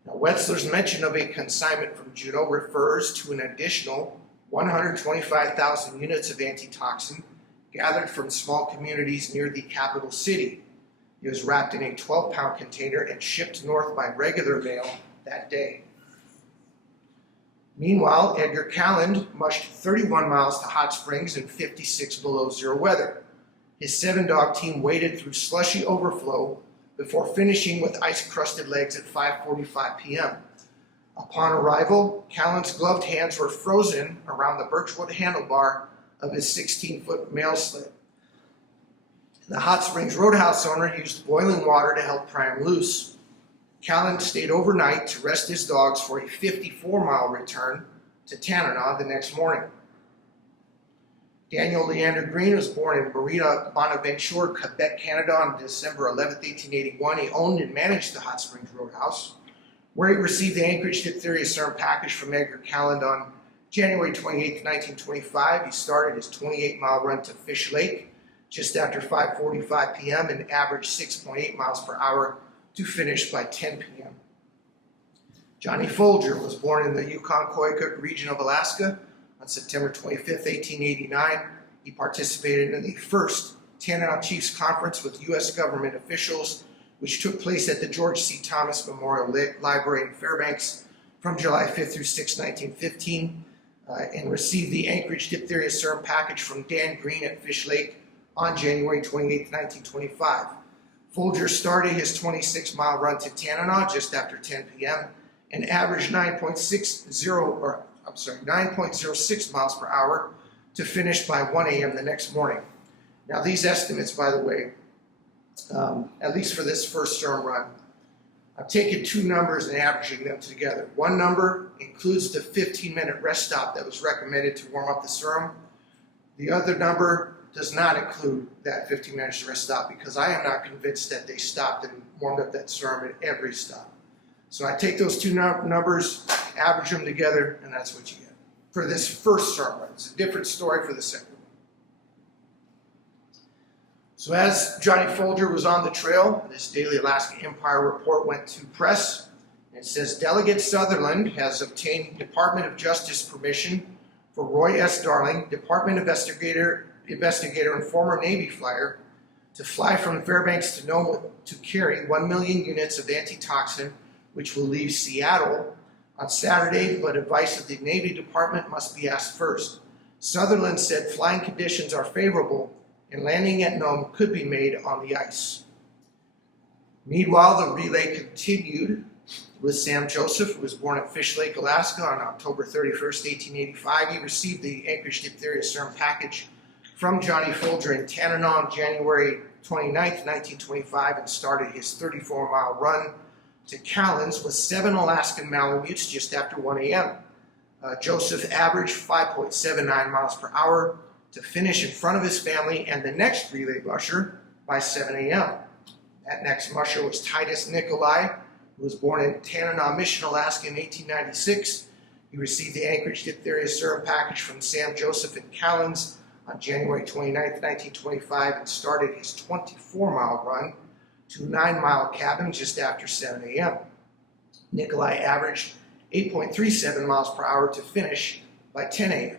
Now, Wetzler's mention of a consignment from Juneau refers to an additional 125,000 units of antitoxin gathered from small communities near the capital city. He was wrapped in a 12-pound container and shipped north by regular mail that day. Meanwhile, Edgar Calland mushed 31 miles to Hot Springs in 56 below zero weather. His 7-dog team waded through slushy overflow before finishing with ice-crusted legs at 5:45 p.m. Upon arrival, Calland's gloved hands were frozen around the birchwood handlebar of his 16-foot mail sled. The Hot Springs Roadhouse owner used boiling water to help pry him loose. Calland stayed overnight to rest his dogs for a 54-mile return to Nenana the next morning. Daniel Leander Green was born in Marina Bonaventure, Quebec, Canada on December 11, 1881. He owned and managed the Hot Springs Roadhouse, where he received the Anchorage diphtheria serum package from Edgar Calland on January 28, 1925. He started his 28-mile run to Fish Lake just after 5:45 p.m. and averaged 6.8 miles per hour to finish by 10 p.m. Johnny Folger was born in the Yukon-Koyukuk region of Alaska on September 25, 1889. He participated in the first Tanana Chiefs Conference with U.S. government officials, which took place at the George C. Thomas Memorial Library in Fairbanks from July 5 through 6, 1915, and received the Anchorage diphtheria serum package from Dan Green at Fish Lake on January 28, 1925. Folger started his 26-mile run to Tanana just after 10 p.m. and averaged 9.06 miles per hour to finish by 1 a.m. the next morning. Now these estimates, by the way, at least for this first serum run, I've taken two numbers and averaging them together. One number includes the 15-minute rest stop that was recommended to warm up the serum. The other number does not include that 15 minutes rest stop because I am not convinced that they stopped and warmed up that serum at every stop. So I take those two numbers, average them together, and that's what you get for this first serum run. It's a different story for the second one. So as Johnny Folger was on the trail, this Daily Alaska Empire report went to press. It says Delegate Sutherland has obtained Department of Justice permission for Roy S. Darling, Department investigator and former Navy flyer, to fly from Fairbanks to Nome to carry 1 million units of antitoxin, which will leave Seattle on Saturday, but advice of the Navy Department must be asked first. Sutherland said flying conditions are favorable and landing at Nome could be made on the ice. Meanwhile, the relay continued with Sam Joseph, who was born at Fish Lake, Alaska on October 31st, 1885. He received the Anchorage diphtheria serum package from Johnny Folger in Tanana on January 29th, 1925, and started his 34-mile run to Calland's with 7 Alaskan Malamutes just after 1 a.m. Joseph averaged 5.79 miles per hour to finish in front of his family and the next relay musher by 7 a.m. That next musher was Titus Nikolai, who was born in Tanana Mission, Alaska in 1896. He received the Anchorage diphtheria serum package from Sam Joseph in Calland's on January 29, 1925, and started his 24-mile run to 9-mile cabin just after 7 a.m. Nikolai averaged 8.37 miles per hour to finish by 10 a.m.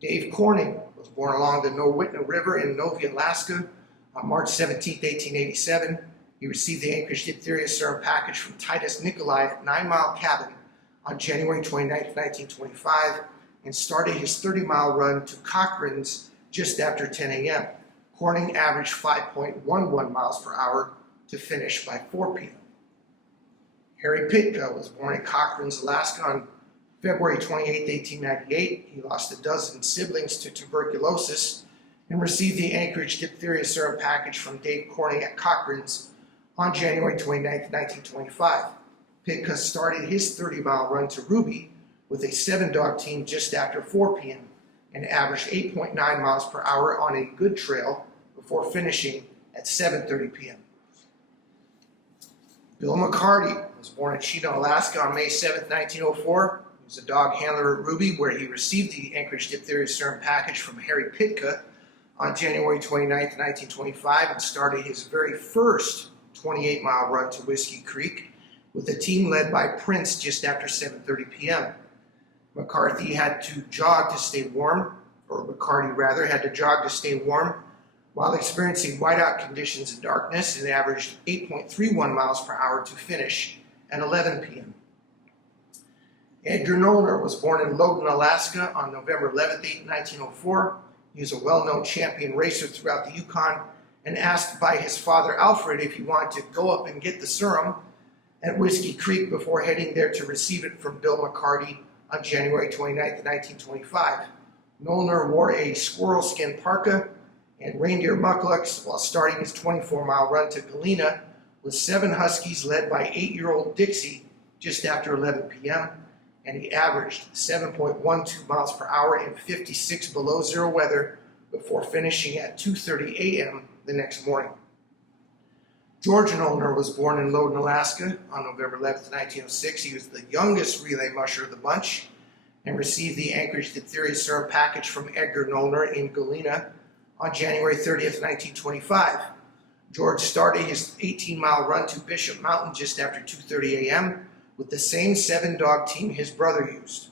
Dave Corning was born along the Nowitna River in Novi, Alaska on March 17, 1887. He received the Anchorage diphtheria serum package from Titus Nikolai at 9-mile cabin on January 29, 1925, and started his 30-mile run to Cochrane's just after 10 a.m. Corning averaged 5.11 miles per hour to finish by 4 p.m. Harry Pitka was born in Cochrane's, Alaska on February 28, 1898. He lost a dozen siblings to tuberculosis and received the Anchorage diphtheria serum package from Dave Corning at Cochrane's on January 29, 1925. Pitka started his 30-mile run to Ruby with a 7-dog team just after 4 p.m. and averaged 8.9 miles per hour on a good trail before finishing at 7:30 p.m. Bill McCarty was born in Chino, Alaska on May 7, 1904. He was a dog handler at Ruby, where he received the Anchorage diphtheria serum package from Harry Pitka on January 29, 1925, and started his very first 28-mile run to Whiskey Creek with a team led by Prince just after 7:30 p.m. McCarthy had to jog to stay warm, or McCarty rather, had to jog to stay warm while experiencing whiteout conditions and darkness, and averaged 8.31 miles per hour to finish at 11 p.m. Edgar Nollner was born in Loudoun, Alaska on November 11, 1904. He was a well-known champion racer throughout the Yukon, and asked by his father Alfred if he wanted to go up and get the serum at Whiskey Creek before heading there to receive it from Bill McCarty on January 29, 1925. Nollner wore a squirrel skin parka and reindeer mucklucks while starting his 24-mile run to Galena with 7 Huskies led by 8-year-old Dixie just after 11 p.m., and he averaged 7.12 miles per hour in 56 below zero weather before finishing at 2:30 a.m. the next morning. George Nollner was born in Loudoun, Alaska on November 11, 1906. He was the youngest relay musher of the bunch and received the Anchorage Diphtheria Serum package from Edgar Nollner in Galena on January 30th, 1925. George started his 18-mile run to Bishop Mountain just after 2:30 a.m. with the same 7-dog team his brother used.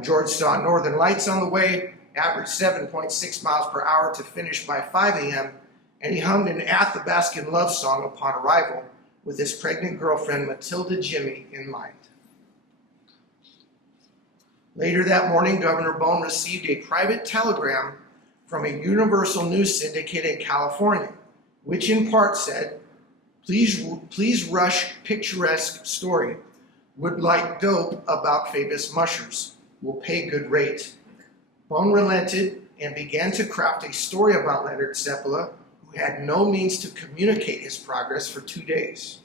George saw Northern Lights on the way, averaged 7.6 miles per hour to finish by 5 a.m., and he hummed an Athabascan love song upon arrival with his pregnant girlfriend Matilda Jimmy in mind. Later that morning, Governor Bone received a private telegram from a Universal News syndicate in California, which in part said, Please rush picturesque story. Would like dope about famous mushers. Will pay good rate. Bone relented and began to craft a story about Leonard Seppala, who had no means to communicate his progress for 2 days.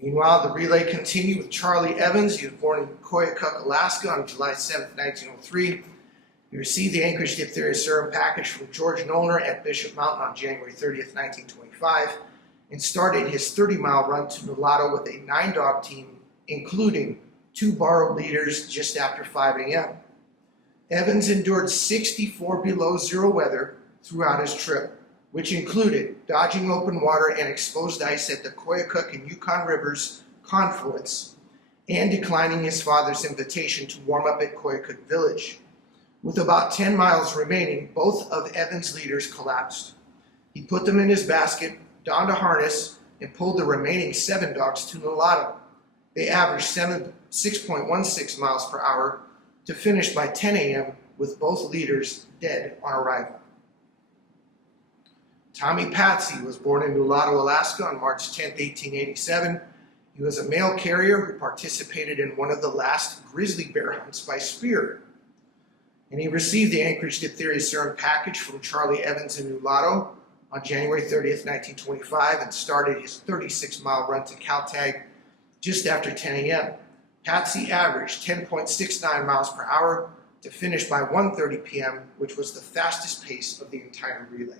Meanwhile, the relay continued with Charlie Evans. He was born in Koyukuk, Alaska on July 7, 1903. He received the Anchorage Diphtheria Serum package from George Nollner at Bishop Mountain on January 30th, 1925, and started his 30-mile run to Nulato with a 9-dog team, including 2 borrowed leaders just after 5 a.m. Evans endured 64 below zero weather throughout his trip, which included dodging open water and exposed ice at the Koyukuk and Yukon Rivers confluence, and declining his father's invitation to warm up at Koyukuk Village. With about 10 miles remaining, both of Evans' leaders collapsed. He put them in his basket, donned a harness, and pulled the remaining 7 dogs to Nulato. They averaged 6.16 miles per hour to finish by 10 a.m. with both leaders dead on arrival. Tommy Patsy was born in Nulato, Alaska on March 10, 1887. He was a mail carrier who participated in one of the last grizzly bear hunts by spear. And he received the Anchorage Diphtheria Serum package from Charlie Evans in Nulato on January 30th, 1925, and started his 36-mile run to Caltag just after 10 a.m. Patsy averaged 10.69 miles per hour to finish by 1:30 p.m., which was the fastest pace of the entire relay.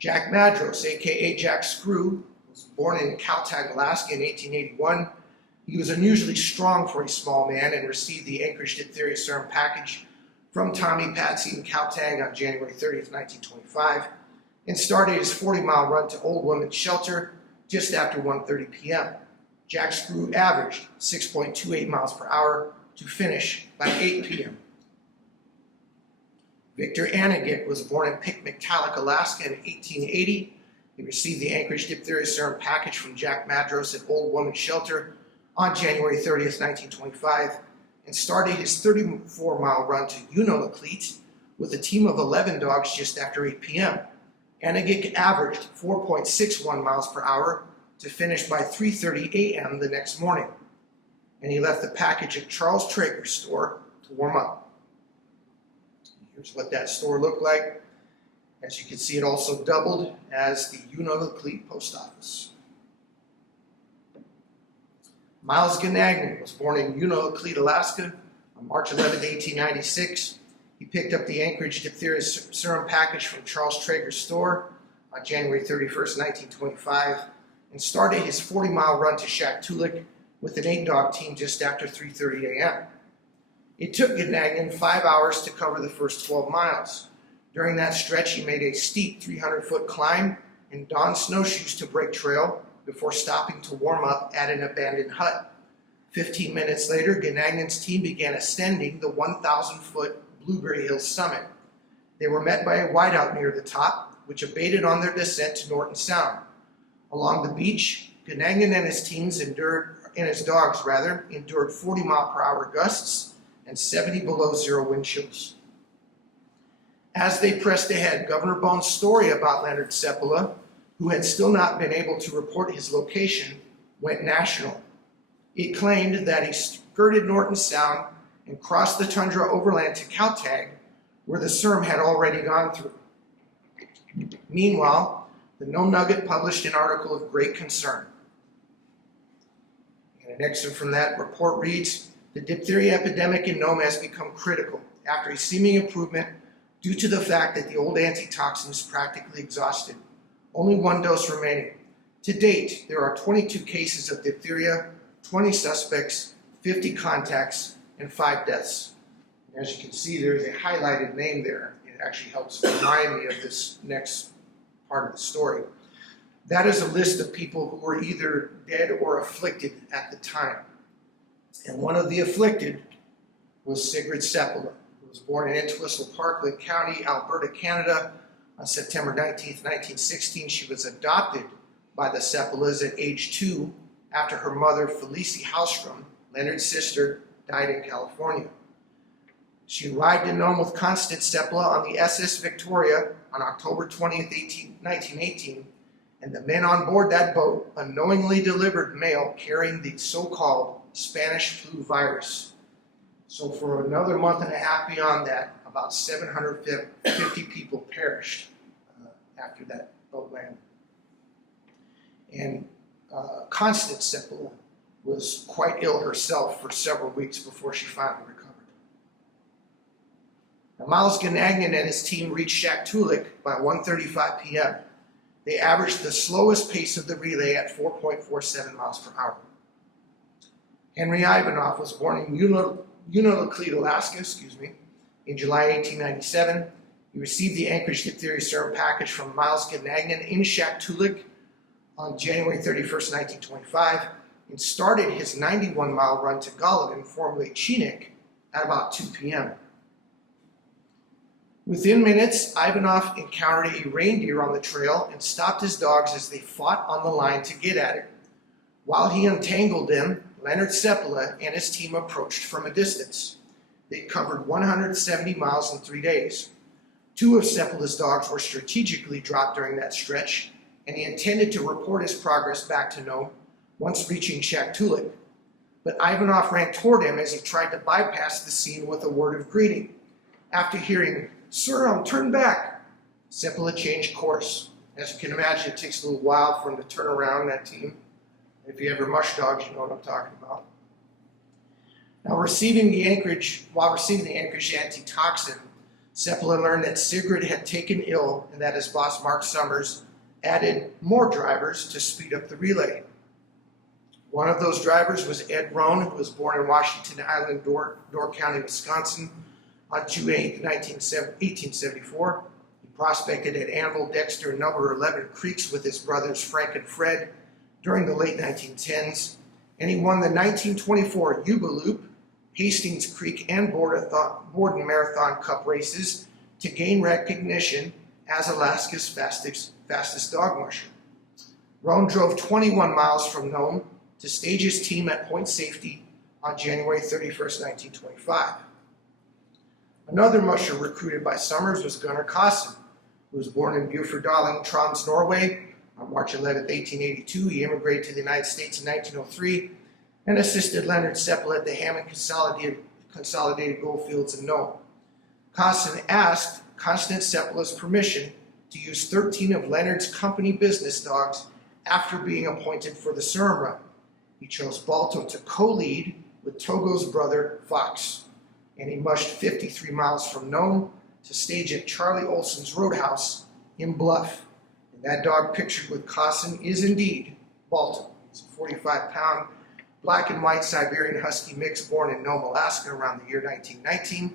Jack Madros, a.k.a. Jack Screw, was born in Caltag, Alaska in 1881. He was unusually strong for a small man and received the Anchorage Diphtheria Serum package from Tommy Patsy in Caltag on January 30th, 1925, and started his 40-mile run to Old Women's Shelter just after 1:30 p.m. Jack Screw averaged 6.28 miles per hour to finish by 8 p.m. Victor Annegitt was born in Pikmiktallik, Alaska in 1880. He received the Anchorage Diphtheria Serum package from Jack Madros at Old Women's Shelter on January 30th, 1925, and started his 34-mile run to Unalakleet with a team of 11 dogs just after 8 p.m. Annegitt averaged 4.61 miles per hour to finish by 3:30 a.m. the next morning, and he left the package at Charles Traeger's store to warm up. Here's what that store looked like. As you can see, it also doubled as the Unalakleet post office. Miles Ganagnon was born in Unalakleet, Alaska on March 11, 1896. He picked up the Anchorage Diphtheria Serum package from Charles Traeger's store on January 31st, 1925, and started his 40-mile run to Shaktoolik with an 8-dog team just after 3:30 a.m. It took Ganagnon 5 hours to cover the first 12 miles. During that stretch, he made a steep 300-foot climb and donned snowshoes to break trail before stopping to warm up at an abandoned hut. 15 minutes later, Ganagnan's team began ascending the 1,000-foot Blueberry Hills summit. They were met by a whiteout near the top, which abated on their descent to Norton Sound. Along the beach, Ganagnan and his dogs endured 40-mile-per-hour gusts and 70 below zero wind chills. As they pressed ahead, Governor Bone's story about Leonard Seppala, who had still not been able to report his location, went national. It claimed that he skirted Norton Sound and crossed the tundra overland to Caltag, where the SERM had already gone through. Meanwhile, the Nome Nugget published an article of great concern. And an excerpt from that report reads, "The diphtheria epidemic in Nome has become critical after a seeming improvement due to the fact that the old antitoxin is practically exhausted. Only one dose remaining. To date, there are 22 cases of diphtheria, 20 suspects, 50 contacts, and 5 deaths." And as you can see, there's a highlighted name there. It actually helps remind me of this next part of the story. That is a list of people who were either dead or afflicted at the time. And one of the afflicted was Sigrid Seppala, who was born in Entwistle, Parkland County, Alberta, Canada, on September 19th, 1916. She was adopted by the Seppalas at age 2 after her mother, Felicie Haustrom, Leonard's sister, died in California. She arrived in Nome with Constance Seppala on the SS Victoria on October 20th, 1918, and the men on board that boat unknowingly delivered mail carrying the so-called Spanish flu virus. So for another month and a half beyond that, about 750 people perished after that boat landed. And Constance Seppala was quite ill herself for several weeks before she finally recovered. Now, Miles Ganagnan and his team reached Shaktoolik by 1:35 p.m. They averaged the slowest pace of the relay at 4.47 miles per hour. Henry Ivanov was born in Unalakleet, Alaska, in July 1897. He received the Anchorage diphtheria serum package from Miles Ganagnan in Shaktoolik on January 31st, 1925, and started his 91-mile run to Gallatin, formerly Chinook, at about 2 p.m. Within minutes, Ivanov encountered a reindeer on the trail and stopped his dogs as they fought on the line to get at it. While he untangled them, Leonard Seppala and his team approached from a distance. They covered 170 miles in 3 days. 2 of Seppala's dogs were strategically dropped during that stretch, and he intended to report his progress back to Nome once reaching Shaktoolik. But Ivanov ran toward him as he tried to bypass the scene with a word of greeting. After hearing, "Sir, turn back," Seppala changed course. As you can imagine, it takes a little while for him to turn around that team. If you ever mush dogs, you know what I'm talking about. Now, while receiving the Anchorage antitoxin, Seppala learned that Sigrid had taken ill and that his boss, Mark Summers, added more drivers to speed up the relay. One of those drivers was Ed Rohn, who was born in Washington Island, Door County, Wisconsin, on June 8, 1874. He prospected at Anvil, Dexter, and Number 11 Creeks with his brothers Frank and Fred during the late 1910s, and he won the 1924 Yuba Loop, Hastings Creek, and Borden Marathon Cup races to gain recognition as Alaska's fastest dog musher. Rohn drove 21 miles from Nome to stage his team at Point Safety on January 31st, 1925. Another musher recruited by Summers was Gunnar Kaasen, who was born in Bufordalen, Troms, Norway. On March 11, 1882, he immigrated to the United States in 1903 and assisted Leonard Seppala at the Hammond Consolidated Goldfields in Nome. Kaasen asked Constance Seppala's permission to use 13 of Leonard's company business dogs after being appointed for the Serum Run. He chose Balto to co-lead with Togo's brother, Fox, and he mushed 53 miles from Nome to stage at Charlie Olson's Roadhouse in Bluff. And that dog pictured with Kaasen is indeed Balto. He's a 45-pound black and white Siberian Husky mix born in Nome, Alaska around the year 1919.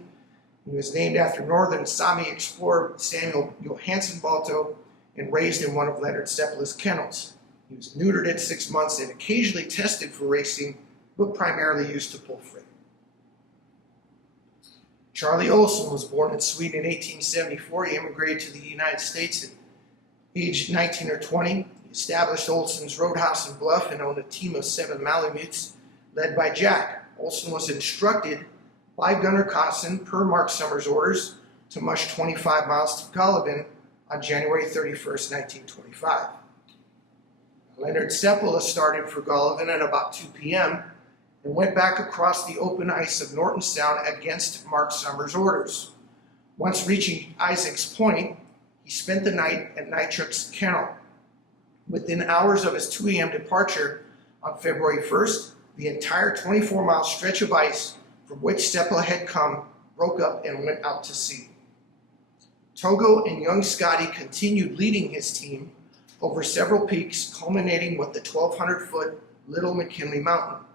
He was named after northern Sami explorer Samuel Johansen Balto and raised in one of Leonard Seppala's kennels. He was neutered at 6 months and occasionally tested for racing but primarily used to pull freight. Charlie Olson was born in Sweden in 1874. He immigrated to the United States at age 19 or 20. He established Olson's Roadhouse in Bluff and owned a team of 7 Malamutes led by Jack. Olson was instructed by Gunnar Kossin, per Mark Summers' orders, to mush 25 miles to Golovin on January 31st, 1925. Leonard Seppala started for Golovin at about 2 p.m. and went back across the open ice of Norton Sound against Mark Summers' orders. Once reaching Isaac's Point, he spent the night at Nitrick's Kennel. Within hours of his 2 a.m. departure on February 1st, the entire 24-mile stretch of ice from which Seppala had come broke up and went out to sea. Togo and young Scotty continued leading his team over several peaks, culminating with the 1,200-foot Little McKinley Mountain.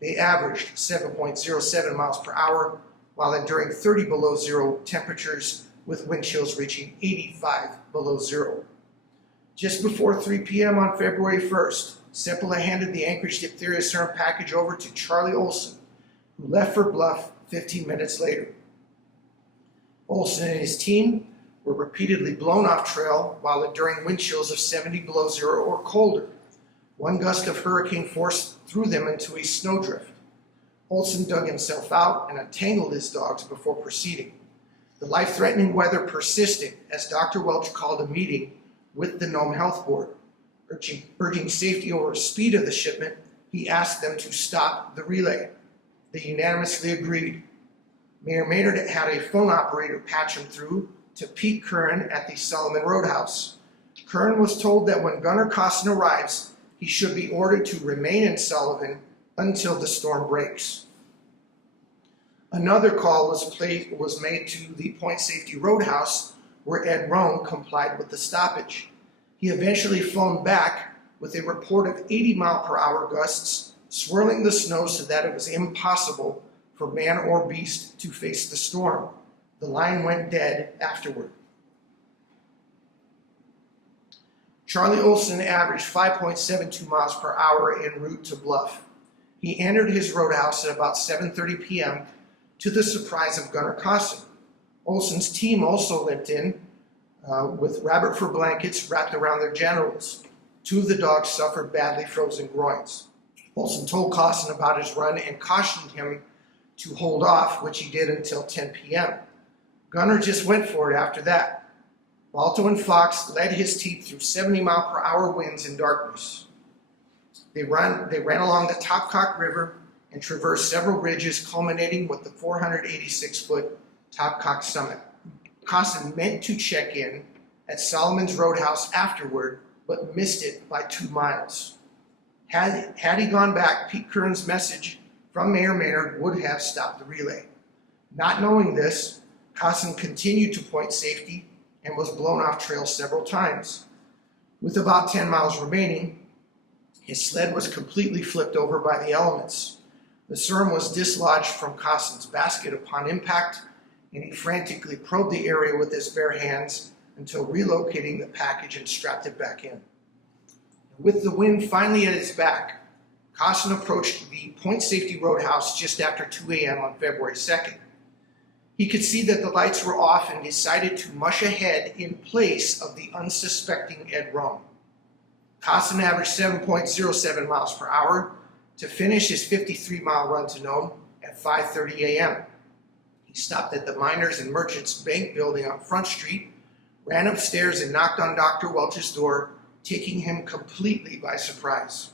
They averaged 7.07 miles per hour while enduring 30 below zero temperatures with wind chills reaching 85 below zero. Just before 3 p.m. on February 1st, Seppala handed the Anchorage Diphtheria Serum package over to Charlie Olson, who left for Bluff 15 minutes later. Olson and his team were repeatedly blown off trail while enduring wind chills of 70 below zero or colder. One gust of hurricane force threw them into a snowdrift. Olson dug himself out and untangled his dogs before proceeding. The life-threatening weather persisted as Dr. Welch called a meeting with the Nome Health Board. Urging safety over speed of the shipment, he asked them to stop the relay. They unanimously agreed. Mayor Maynard had a phone operator patch him through to Pete Curran at the Solomon Roadhouse. Curran was told that when Gunnar Kossin arrives, he should be ordered to remain in Sullivan until the storm breaks. Another call was made to the Point Safety Roadhouse, where Ed Rohn complied with the stoppage. He eventually phoned back with a report of 80-mile-per-hour gusts, swirling the snow so that it was impossible for man or beast to face the storm. The line went dead afterward. Charlie Olson averaged 5.72 miles per hour en route to Bluff. He entered his roadhouse at about 7:30 p.m. to the surprise of Gunnar Kossin. Olson's team also limped in with rabbit fur blankets wrapped around their genitals. 2 of the dogs suffered badly frozen groins. Olson told Kossin about his run and cautioned him to hold off, which he did until 10 p.m. Gunnar just went for it after that. Balto and Fox led his team through 70-mile-per-hour winds in darkness. They ran along the Topcock River and traversed several ridges, culminating with the 486-foot Topcock summit. Kossin meant to check in at Solomon's Roadhouse afterward, but missed it by 2 miles. Had he gone back, Pete Curran's message from Mayor Maynard would have stopped the relay. Not knowing this, Kossin continued to Point Safety and was blown off trail several times. With about 10 miles remaining, his sled was completely flipped over by the elements. The serum was dislodged from Kossin's basket upon impact, and he frantically probed the area with his bare hands until relocating the package and strapped it back in. With the wind finally at his back, Kossin approached the Point Safety Roadhouse just after 2 a.m. on February 2nd. He could see that the lights were off and decided to mush ahead in place of the unsuspecting Ed Rohn. Kossin averaged 7.07 miles per hour to finish his 53-mile run to Nome at 5:30 a.m. He stopped at the Miners and Merchants Bank building on Front Street, ran upstairs and knocked on Dr. Welch's door, taking him completely by surprise.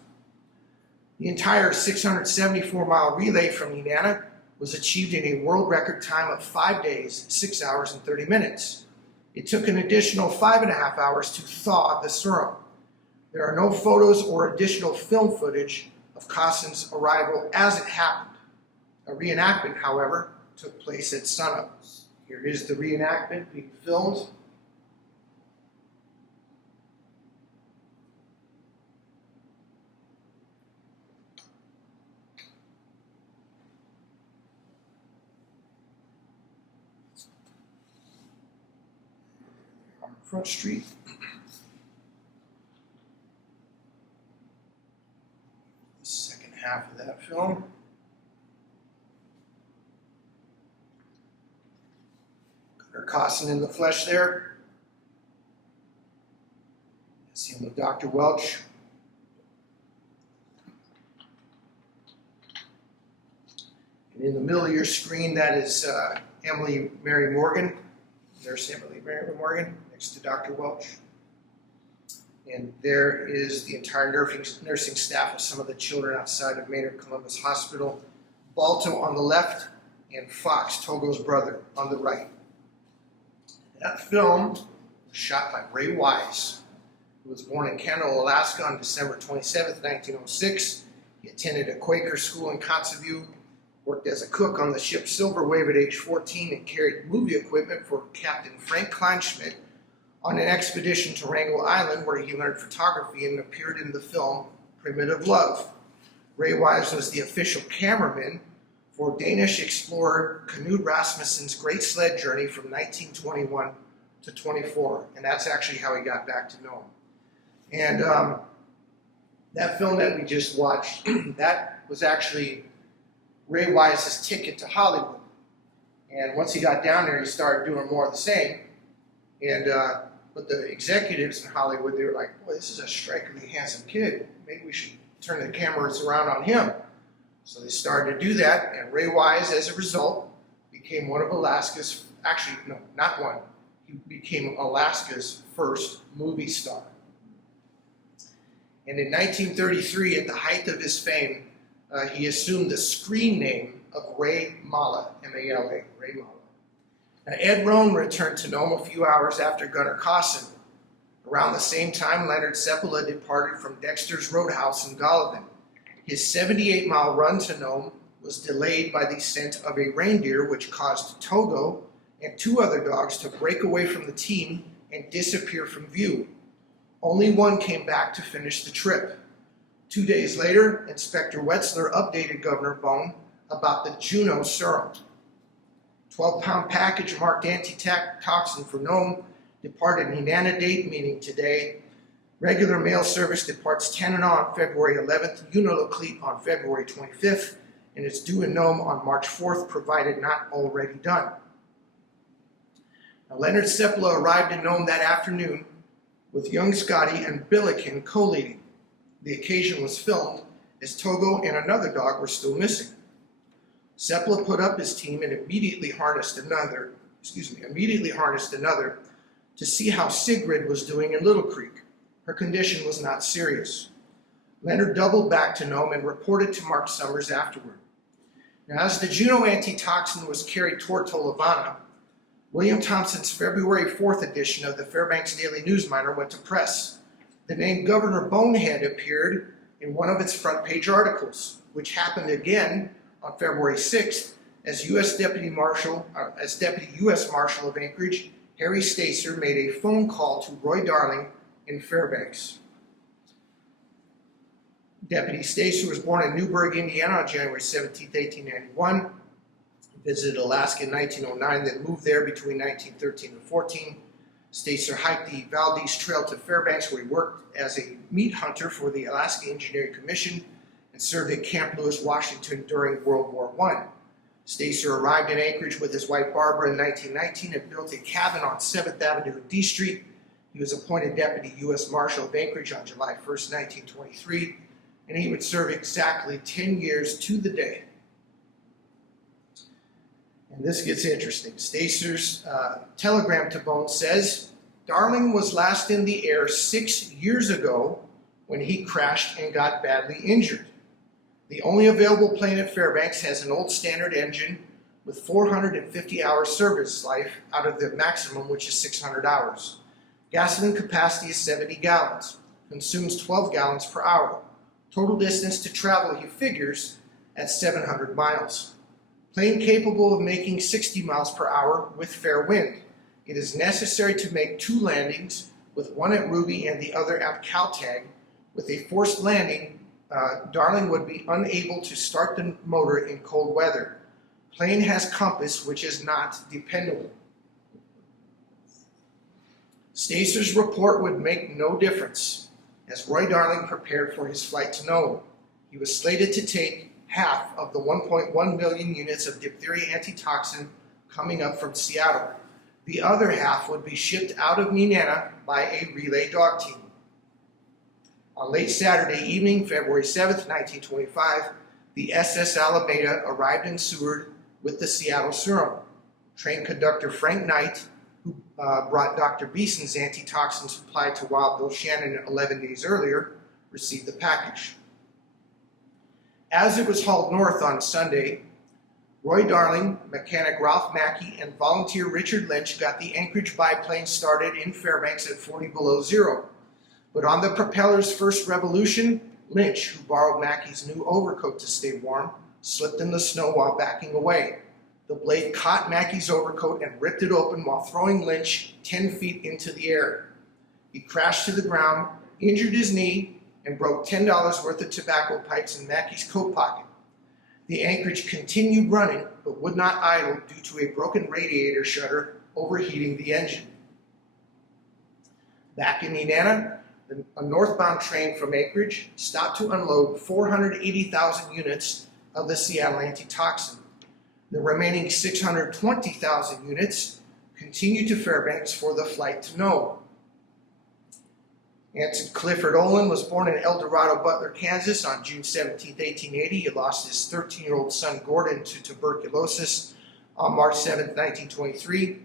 The entire 674-mile relay from Nenana was achieved in a world record time of 5 days, 6 hours, and 30 minutes. It took an additional 5.5 hours to thaw the serum. There are no photos or additional film footage of Kossin's arrival as it happened. A reenactment, however, took place at sunup. Here is the reenactment being filmed. On Front Street. The second half of that. that film. Gunnar Cosson in the flesh there. See him with Dr. Welch. And in the middle of your screen, that is Emily Mary Morgan. There's Emily Mary Morgan next to Dr. Welch. And there is the entire nursing staff of some of the children outside of Maynard Columbus Hospital. Balto on the left and Fox, Togo's brother, on the right. That film was shot by Ray Wise, who was born in Canada, Alaska on December 27, 1906. He attended a Quaker school in Kotzebue, worked as a cook on the ship Silver Wave at age 14, and carried movie equipment for Captain Frank Kleinschmidt on an expedition to Wrangel Island, where he learned photography and appeared in the film Primitive Love. Ray Wise was the official cameraman for Danish explorer Knud Rasmussen's Great Sled Journey from 1921 to 24, and that's actually how he got back to Nome. And that film that we just watched, that was actually Ray Wise's ticket to Hollywood. And once he got down there, he started doing more of the same. And but the executives in Hollywood, they were like, boy, this is a strikingly handsome kid. Maybe we should turn the cameras around on him. So they started to do that, and Ray Wise, as a result, became one of Alaska's, actually, no, not one. He became Alaska's first movie star. And in 1933, at the height of his fame, he assumed the screen name of Ray Mala, M-A-L-A, Ray Mala. Now, Ed Rohn returned to Nome a few hours after Gunnar Cosson. Around the same time, Leonard Seppala departed from Dexter's Roadhouse in Golovin. His 78-mile run to Nome was delayed by the scent of a reindeer, which caused Togo and two other dogs to break away from the team and disappear from view. Only one came back to finish the trip. 2 days later, Inspector Wetzler updated Governor Bone about the Juno serum. 12-pound package marked antitoxin for Nome departed Nenana date, meaning today. Regular mail service departs Tanana on February 11th, Unalakleet on February 25th, and it's due in Nome on March 4th, provided not already done. Now, Leonard Seppala arrived in Nome that afternoon with young Scotty and Billiken co-leading. The occasion was filmed as Togo and another dog were still missing. Seppala put up his team and immediately harnessed another to see how Sigrid was doing in Little Creek. Her condition was not serious. Leonard doubled back to Nome and reported to Mark Summers afterward. Now, as the Juno antitoxin was carried toward Tolovana, William Thompson's February 4th edition of the Fairbanks Daily Newsminer went to press. The name Governor Bonehead appeared in one of its front page articles, which happened again on February 6th as Deputy U.S. Marshal of Anchorage, Harry Stacer, made a phone call to Roy Darling in Fairbanks. Deputy Stacer was born in Newburgh, Indiana on January 17, 1891. He visited Alaska in 1909, then moved there between 1913 and 14. Stacer hiked the Valdez Trail to Fairbanks, where he worked as a meat hunter for the Alaska Engineering Commission and served at Camp Lewis, Washington during World War I. Stacer arrived in Anchorage with his wife Barbara in 1919 and built a cabin on 7th Avenue and D Street. He was appointed Deputy U.S. Marshal of Anchorage on July 1st, 1923, and he would serve exactly 10 years to the day. And this gets interesting. Stacer's telegram to Bone says, Darling was last in the air 6 years ago when he crashed and got badly injured. The only available plane at Fairbanks has an old standard engine with 450 hours service life out of the maximum, which is 600 hours. Gasoline capacity is 70 gallons, consumes 12 gallons per hour. Total distance to travel, he figures, at 700 miles. Plane capable of making 60 miles per hour with fair wind. It is necessary to make 2 landings, with one at Ruby and the other at Caltag. With a forced landing, Darling would be unable to start the motor in cold weather. Plane has compass, which is not dependable. Stacer's report would make no difference, as Roy Darling prepared for his flight to Nome. He was slated to take half of the 1.1 million units of diphtheria antitoxin coming up from Seattle. The other half would be shipped out of Nenana by a relay dog team. On late Saturday evening, February 7th, 1925, the SS Alameda arrived in Seward with the Seattle Serum. Train conductor Frank Knight, who brought Dr. Beeson's antitoxin supply to Wild Bill Shannon 11 days earlier, received the package. As it was hauled north on Sunday, Roy Darling, mechanic Ralph Mackey, and volunteer Richard Lynch got the Anchorage biplane started in Fairbanks at 40 below zero. But on the propeller's first revolution, Lynch, who borrowed Mackey's new overcoat to stay warm, slipped in the snow while backing away. The blade caught Mackey's overcoat and ripped it open while throwing Lynch 10 feet into the air. He crashed to the ground, injured his knee, and broke $10 worth of tobacco pipes in Mackey's coat pocket. The Anchorage continued running, but would not idle due to a broken radiator shutter overheating the engine. Back in Nenana, a northbound train from Anchorage stopped to unload 480,000 units of the Seattle antitoxin. The remaining 620,000 units continued to Fairbanks for the flight to Nome. Anson Clifford Olin was born in El Dorado, Butler, Kansas on June 17, 1880. He lost his 13-year-old son Gordon to tuberculosis on March 7, 1923.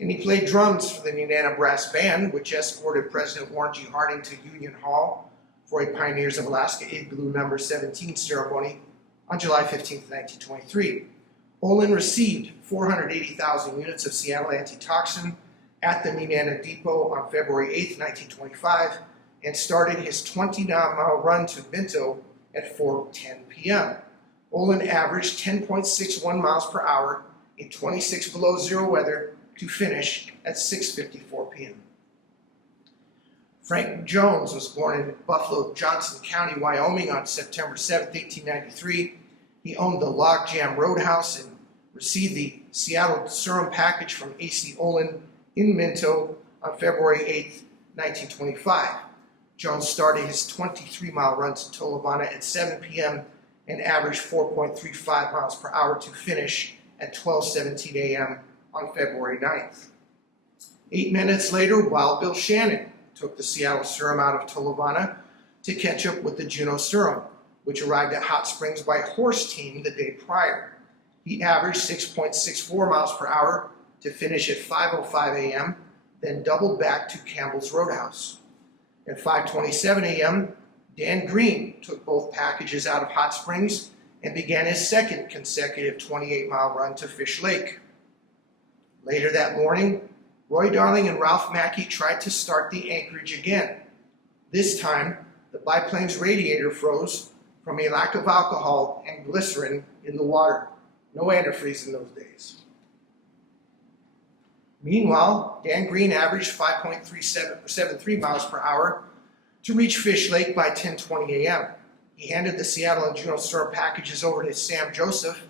And he played drums for the Nenana Brass Band, which escorted President Warren G. Harding to Union Hall for a Pioneers of Alaska Igloo No. 17 ceremony on July 15, 1923. Olin received 480,000 units of Seattle antitoxin at the Nenana Depot on February 8, 1925, and started his 29-mile run to Minto at 4:10 p.m. Olin averaged 10.61 miles per hour in 26 below zero weather to finish at 6:54 p.m. Frank Jones was born in Buffalo, Johnson County, Wyoming on September 7, 1893. He owned the Log Jam Roadhouse and received the Seattle Serum package from A.C. Olin in Minto on February 8, 1925. Jones started his 23-mile run to Tolovana at 7 p.m. and averaged 4.35 miles per hour to finish at 12:17 a.m. on February 9th. 8 minutes later, Wild Bill Shannon took the Seattle Serum out of Tolovana to catch up with the Juneau Serum, which arrived at Hot Springs by horse team the day prior. He averaged 6.64 miles per hour to finish at 5:05 a.m., then doubled back to Campbell's Roadhouse. At 5:27 a.m., Dan Green took both packages out of Hot Springs and began his second consecutive 28-mile run to Fish Lake. Later that morning, Roy Darling and Ralph Mackey tried to start the Anchorage again. This time, the biplane's radiator froze from a lack of alcohol and glycerin in the water. No antifreeze in those days. Meanwhile, Dan Green averaged 5.73 miles per hour to reach Fish Lake by 10:20 a.m. He handed the Seattle and Juneau Serum packages over to Sam Joseph,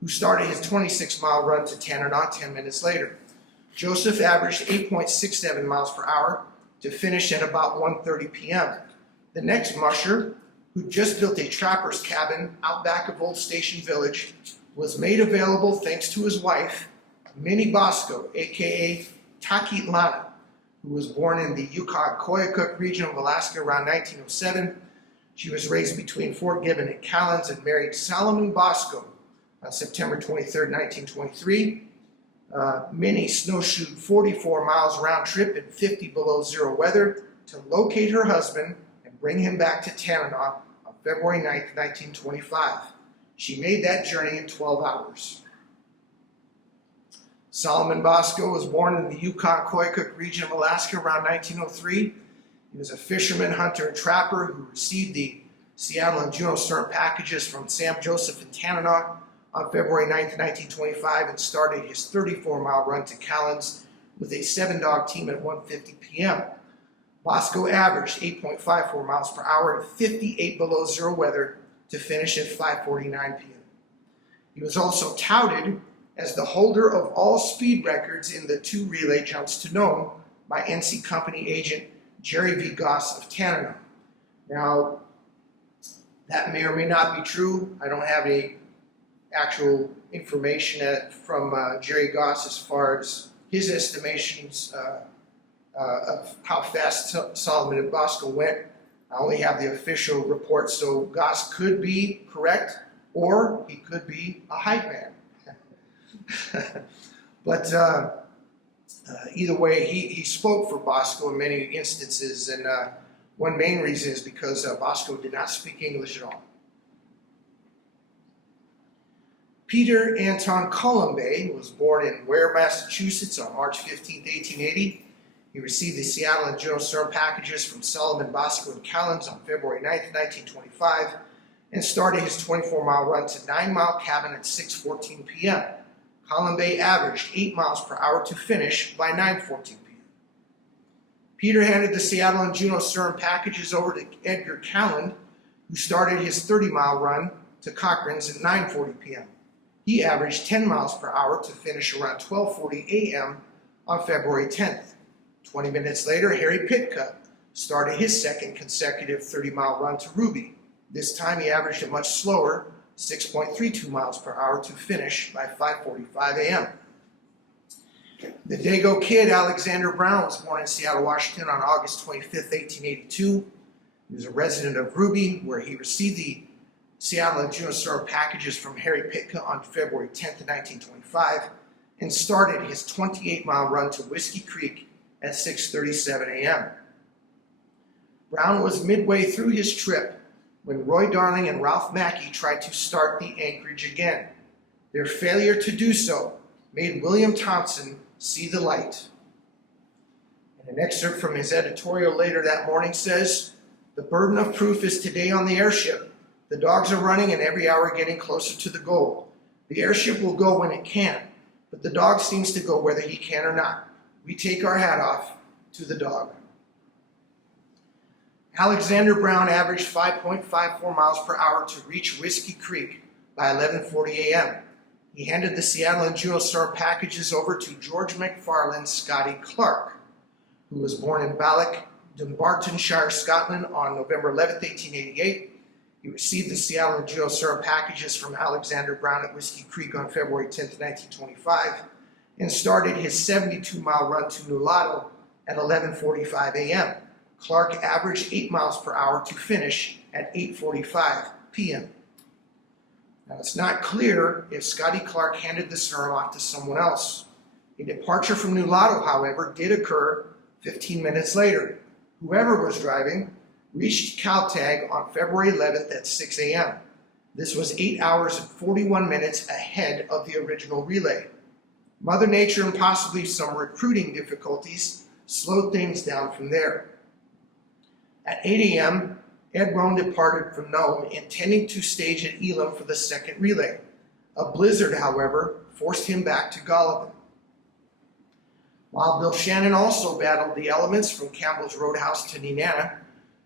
who started his 26-mile run to Tanana 10 minutes later. Joseph averaged 8.67 miles per hour to finish at about 1:30 p.m. The next musher, who just built a trapper's cabin out back of Old Station Village, was made available thanks to his wife, Minnie Bosco, a.k.a. Takitlana, who was born in the Yukon-Koyukuk region of Alaska around 1907. She was raised between Fort Gibbon and Callens and married Solomon Bosco on September 23, 1923. Minnie snowshoed 44 miles round trip in 50 below zero weather to locate her husband and bring him back to Tanana on February 9, 1925. She made that journey in 12 hours. Solomon Bosco was born in the Yukon-Koyukuk region of Alaska around 1903. He was a fisherman, hunter, and trapper who received the Seattle and Juneau Serum packages from Sam Joseph in Tanana on February 9, 1925, and started his 34-mile run to Callens with a 7-dog team at 1:50 p.m. Bosco averaged 8.54 miles per hour in 58 below zero weather to finish at 5:49 p.m. He was also touted as the holder of all speed records in the 2 relay jumps to Nome by NC Company agent Jerry V. Goss of Tanana. Now, That may or may not be true. I don't have any actual information from Jerry Goss as far as his estimations of how fast Solomon and Bosco went. I only have the official report, so Goss could be correct, or he could be a hype man. But either way, he spoke for Bosco in many instances, and one main reason is because Bosco did not speak English at all. Peter Anton Colombe was born in Ware, Massachusetts on March 15, 1880. He received the Seattle and Juneau Serum packages from Solomon, Bosco, and Callens on February 9, 1925, and started his 24-mile run to 9-mile cabin at 6:14 p.m. Colombe averaged 8 miles per hour to finish by 9:14 p.m. Peter handed the Seattle and Juneau Serum packages over to Edgar Calland, who started his 30-mile run to Cochrane's at 9:40 p.m. He averaged 10 miles per hour to finish around 12:40 a.m. on February 10th. 20 minutes later, Harry Pitka started his second consecutive 30-mile run to Ruby. This time he averaged a much slower 6.32 miles per hour to finish by 5:45 a.m. The Dago Kid, Alexander Brown, was born in Seattle, Washington on August 25, 1882. He was a resident of Ruby, where he received the Seattle and Juneau Serum packages from Harry Pitka on February 10, 1925, and started his 28-mile run to Whiskey Creek at 6:37 a.m. Brown was midway through his trip when Roy Darling and Ralph Mackey tried to start the anchorage again. Their failure to do so made William Thompson see the light. And an excerpt from his editorial later that morning says, "The burden of proof is today on the airship. The dogs are running and every hour getting closer to the goal. The airship will go when it can, but the dog seems to go whether he can or not. We take our hat off to the dog." Alexander Brown averaged 5.54 miles per hour to reach Whiskey Creek by 11:40 a.m. He handed the Seattle and Juneau Serum packages over to George McFarland Scotty Clark, who was born in Balloch, Dunbartonshire, Scotland on November 11, 1888. He received the Seattle and Juneau Serum packages from Alexander Brown at Whiskey Creek on February 10, 1925, and started his 72-mile run to Nulato at 11:45 a.m. Clark averaged 8 miles per hour to finish at 8:45 p.m. Now, it's not clear if Scotty Clark handed the serum off to someone else. A departure from Nulato, however, did occur 15 minutes later. Whoever was driving reached Caltag on February 11th at 6 a.m. This was 8 hours and 41 minutes ahead of the original relay. Mother Nature and possibly some recruiting difficulties slowed things down from there. At 8 a.m., Ed Roan departed from Nome, intending to stage at Elam for the second relay. A blizzard, however, forced him back to Golovin. While Bill Shannon also battled the elements from Campbell's Roadhouse to Nenana,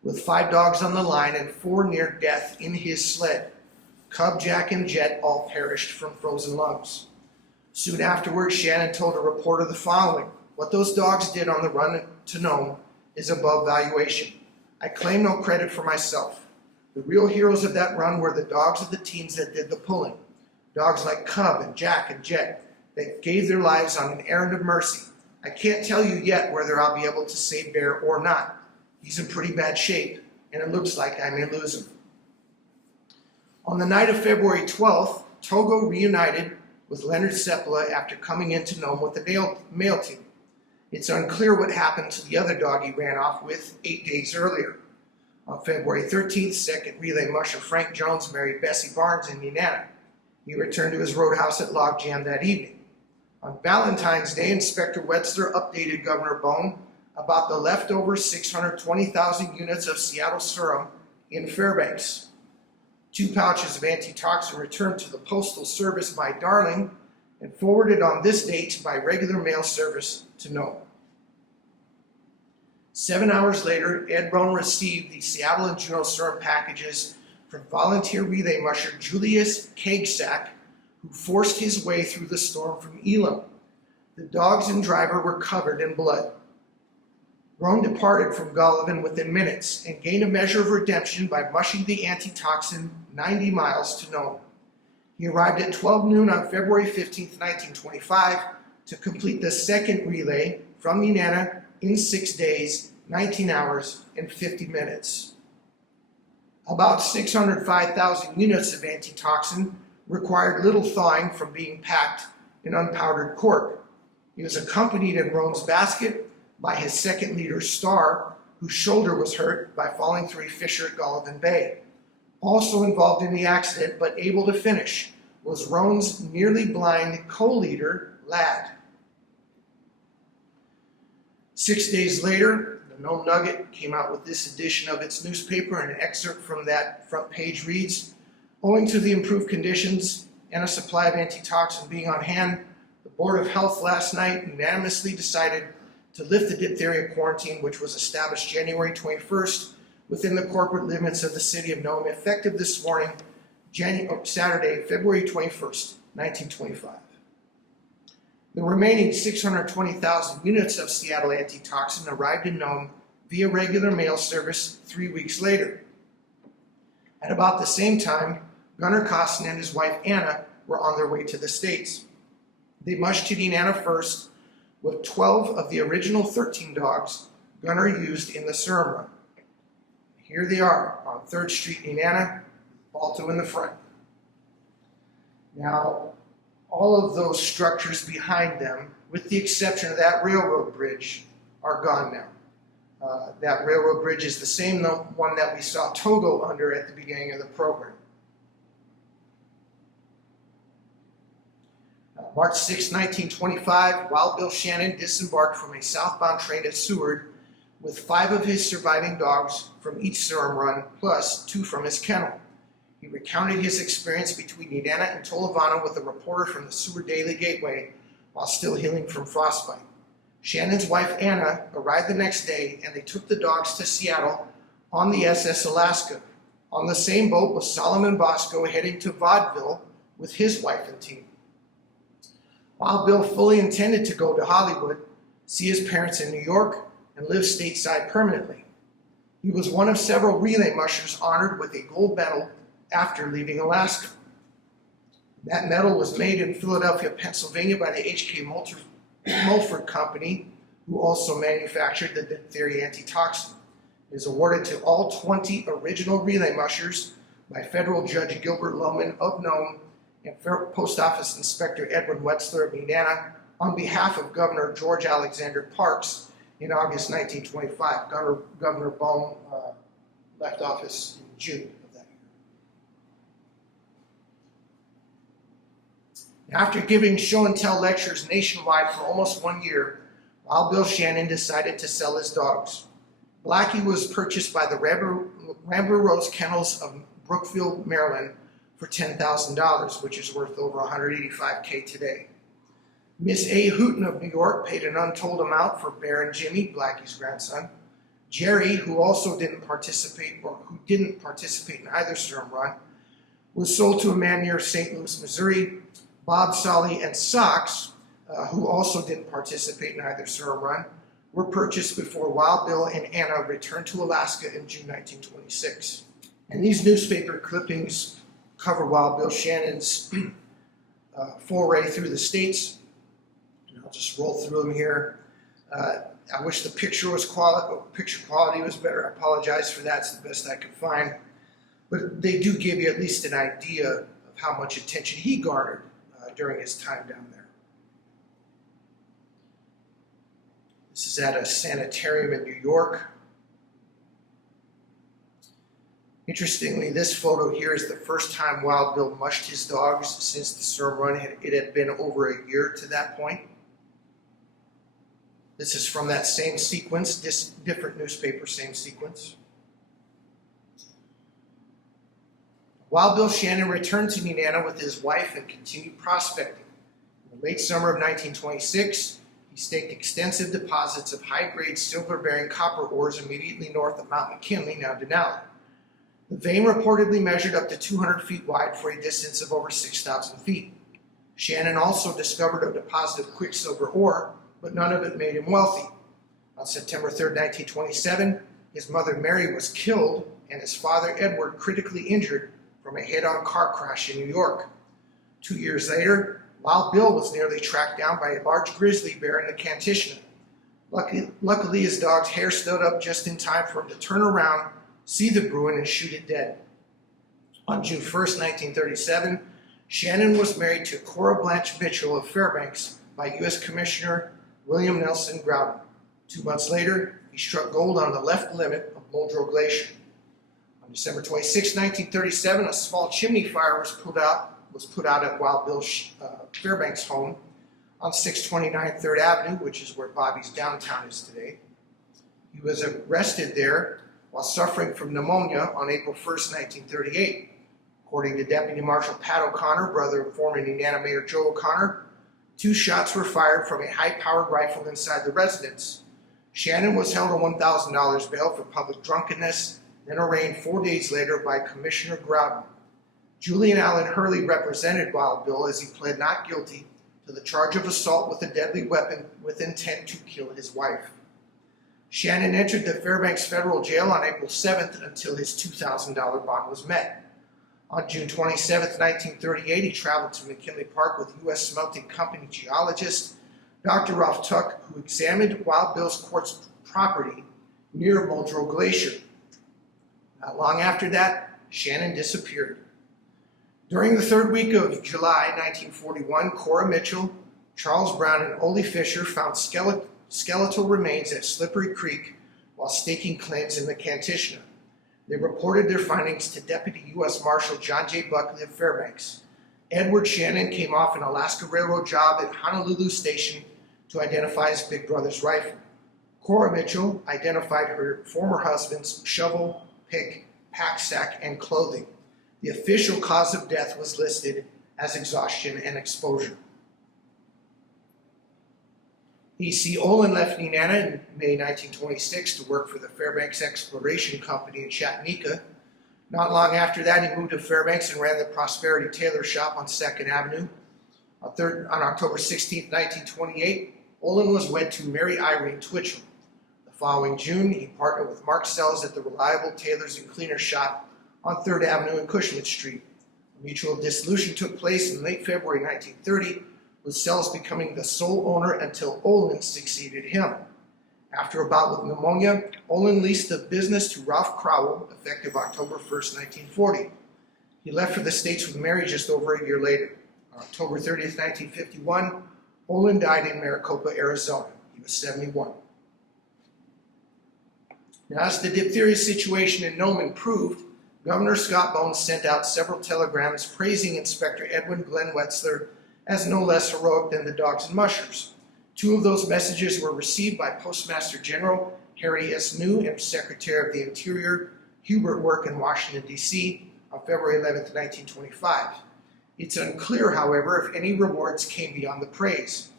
with 5 dogs on the line and 4 near death in his sled. Cub, Jack, and Jet all perished from frozen lungs. Soon afterwards, Shannon told a reporter the following: "What those dogs did on the run to Nome is above valuation. I claim no credit for myself. The real heroes of that run were the dogs of the teams that did the pulling. Dogs like Cub and Jack and Jet that gave their lives on an errand of mercy. I can't tell you yet whether I'll be able to save Bear or not. He's in pretty bad shape, and it looks like I may lose him." On the night of February 12th, Togo reunited with Leonard Seppala after coming into Nome with the mail team. It's unclear what happened to the other dog he ran off with 8 days earlier. On February 13th, second relay musher Frank Jones married Bessie Barnes in Nenana. He returned to his roadhouse at Logjam that evening. On Valentine's Day, Inspector Wetzler updated Governor Bone about the leftover 620,000 units of Seattle serum in Fairbanks. 2 pouches of antitoxin returned to the Postal Service by Darling and forwarded on this date by regular mail service to Nome. 7 hours later, Ed Roan received the Seattle and Juneau Serum packages from volunteer relay musher Julius Kagsack, who forced his way through the storm from Elam. The dogs and driver were covered in blood. Roan departed from Golovin within minutes and gained a measure of redemption by mushing the antitoxin 90 miles to Nome. He arrived at 12 noon on February 15, 1925 to complete the second relay from Nenana in 6 days, 19 hours, and 50 minutes. About 605,000 units of antitoxin required little thawing from being packed in unpowdered cork. He was accompanied in Roan's basket by his second leader, Starr, whose shoulder was hurt by falling through a fissure at Golovin Bay. Also involved in the accident, but able to finish, was Roan's nearly blind co-leader, Ladd. 6 days later, the Nome Nugget came out with this edition of its newspaper, and an excerpt from that front page reads, "Owing to the improved conditions and a supply of antitoxin being on hand, the Board of Health last night unanimously decided to lift the diphtheria quarantine, which was established January 21st within the corporate limits of the city of Nome, effective this morning, Saturday, February 21st, 1925. The remaining 620,000 units of Seattle antitoxin arrived in Nome via regular mail service 3 weeks later. At about the same time, Gunnar Costin and his wife Anna were on their way to the States. They mushed to Nenana first with 12 of the original 13 dogs Gunnar used in the Serum Run. Here they are on 3rd Street, Nenana, Balto in the front. Now, all of those structures behind them, with the exception of that railroad bridge, are gone now. That railroad bridge is the same one that we saw Togo under at the beginning of the program. March 6, 1925, Wild Bill Shannon disembarked from a southbound train at Seward with 5 of his surviving dogs from each Serum Run, plus 2 from his kennel. He recounted his experience between Nenana and Tolovano with a reporter from the Seward Daily Gateway while still healing from frostbite. Shannon's wife Anna arrived the next day, and they took the dogs to Seattle on the SS Alaska. On the same boat was Solomon Bosco heading to Vaudeville with his wife and team. Wild Bill fully intended to go to Hollywood, see his parents in New York, and live stateside permanently. He was one of several relay mushers honored with a gold medal after leaving Alaska. That medal was made in Philadelphia, Pennsylvania by the H.K. Mulford Company, who also manufactured the diphtheria antitoxin. It is awarded to all 20 original relay mushers by federal Judge Gilbert Lohman of Nome and Post Office Inspector Edwin Wetzler of Nenana on behalf of Governor George Alexander Parks in August 1925. Governor Bohm left office in June of that year. After giving show and tell lectures nationwide for almost 1 year, Wild Bill Shannon decided to sell his dogs. Blackie was purchased by the Rambler Rose Kennels of Brookfield, Maryland, for $10,000, which is worth over $185K today. Miss A. Hooten of New York paid an untold amount for Bear and Jimmy, Blackie's grandson. Jerry, who didn't participate in either Serum Run, was sold to a man near St. Louis, Missouri. Bob, Solly, and Sox, who also didn't participate in either Serum Run, were purchased before Wild Bill and Anna returned to Alaska in June 1926. And these newspaper clippings cover Wild Bill Shannon's foray through the states. And I'll just roll through them here. I wish the picture quality was better. I apologize for that. It's the best I could find. But they do give you at least an idea of how much attention he garnered during his time down there. This is at a sanitarium in New York. Interestingly, this photo here is the first time Wild Bill mushed his dogs since the Serum Run. It had been over a year to that point. This is from that same sequence, different newspaper, same sequence. Wild Bill Shannon returned to Nenana with his wife and continued prospecting. In the late summer of 1926, he staked extensive deposits of high-grade silver-bearing copper ores immediately north of Mount McKinley, now Denali. The vein reportedly measured up to 200 feet wide for a distance of over 6,000 feet. Shannon also discovered a deposit of quicksilver ore, but none of it made him wealthy. On September 3, 1927, his mother Mary was killed and his father Edward critically injured from a head-on car crash in New York. 2 years later, Wild Bill was nearly tracked down by a large grizzly bear in the Kantishna. Luckily, his dog's hair stood up just in time for him to turn around, see the Bruin, and shoot it dead. On June 1, 1937, Shannon was married to Cora Blanche Mitchell of Fairbanks by U.S. Commissioner William Nelson Groudon. 2 months later, he struck gold on the left limit of Muldrow Glacier. On December 26, 1937, a small chimney fire was put out at Wild Bill's Fairbanks home on 629 3rd Avenue, which is where Bobby's downtown is today. He was arrested there while suffering from pneumonia on April 1, 1938. According to Deputy Marshal Pat O'Connor, brother of former Nenana Mayor Joe O'Connor, 2 shots were fired from a high-powered rifle inside the residence. Shannon was held on $1,000 bail for public drunkenness, then arraigned 4 days later by Commissioner Groudon. Julian Allen Hurley represented Wild Bill as he pled not guilty to the charge of assault with a deadly weapon with intent to kill his wife. Shannon entered the Fairbanks Federal Jail on April 7th until his $2,000 bond was met. On June 27, 1938, he traveled to McKinley Park with U.S. Smelting Company geologist Dr. Ralph Tuck, who examined Wild Bill's quartz property near Muldrow Glacier. Not long after that, Shannon disappeared. During the 3rd week of July 1941, Cora Mitchell, Charles Brown, and Ole Fisher found skeletal remains at Slippery Creek while staking claims in the Kantishna. They reported their findings to Deputy U.S. Marshal John J. Buckley of Fairbanks. Edward Shannon came off an Alaska Railroad job at Honolulu Station to identify his big brother's rifle. Cora Mitchell identified her former husband's shovel, pick, pack sack, and clothing. The official cause of death was listed as exhaustion and exposure. E.C. Olin left Nenana in May 1926 to work for the Fairbanks Exploration Company in Chattanooga. Not long after that, he moved to Fairbanks and ran the Prosperity Tailor Shop on 2nd Avenue. On October 16, 1928, Olin was wed to Mary Irene Twitchell. The following June, he partnered with Mark Sells at the Reliable Tailors and Cleaners Shop on 3rd Avenue and Cushman Street. A mutual dissolution took place in late February 1930, with Sells becoming the sole owner until Olin succeeded him. After a bout with pneumonia, Olin leased the business to Ralph Crowell, effective October 1, 1940. He left for the States with Mary just over a year later. On October 30, 1951, Olin died in Maricopa, Arizona. He was 71. Now, as the diphtheria situation in Nome improved, Governor Scott Bones sent out several telegrams praising Inspector Edwin Glenn Wetzler as no less heroic than the dogs and mushers. 2 of those messages were received by Postmaster General Harry S. New and Secretary of the Interior Hubert Work in Washington, D.C. on February 11, 1925. It's unclear, however, if any rewards came beyond the praise.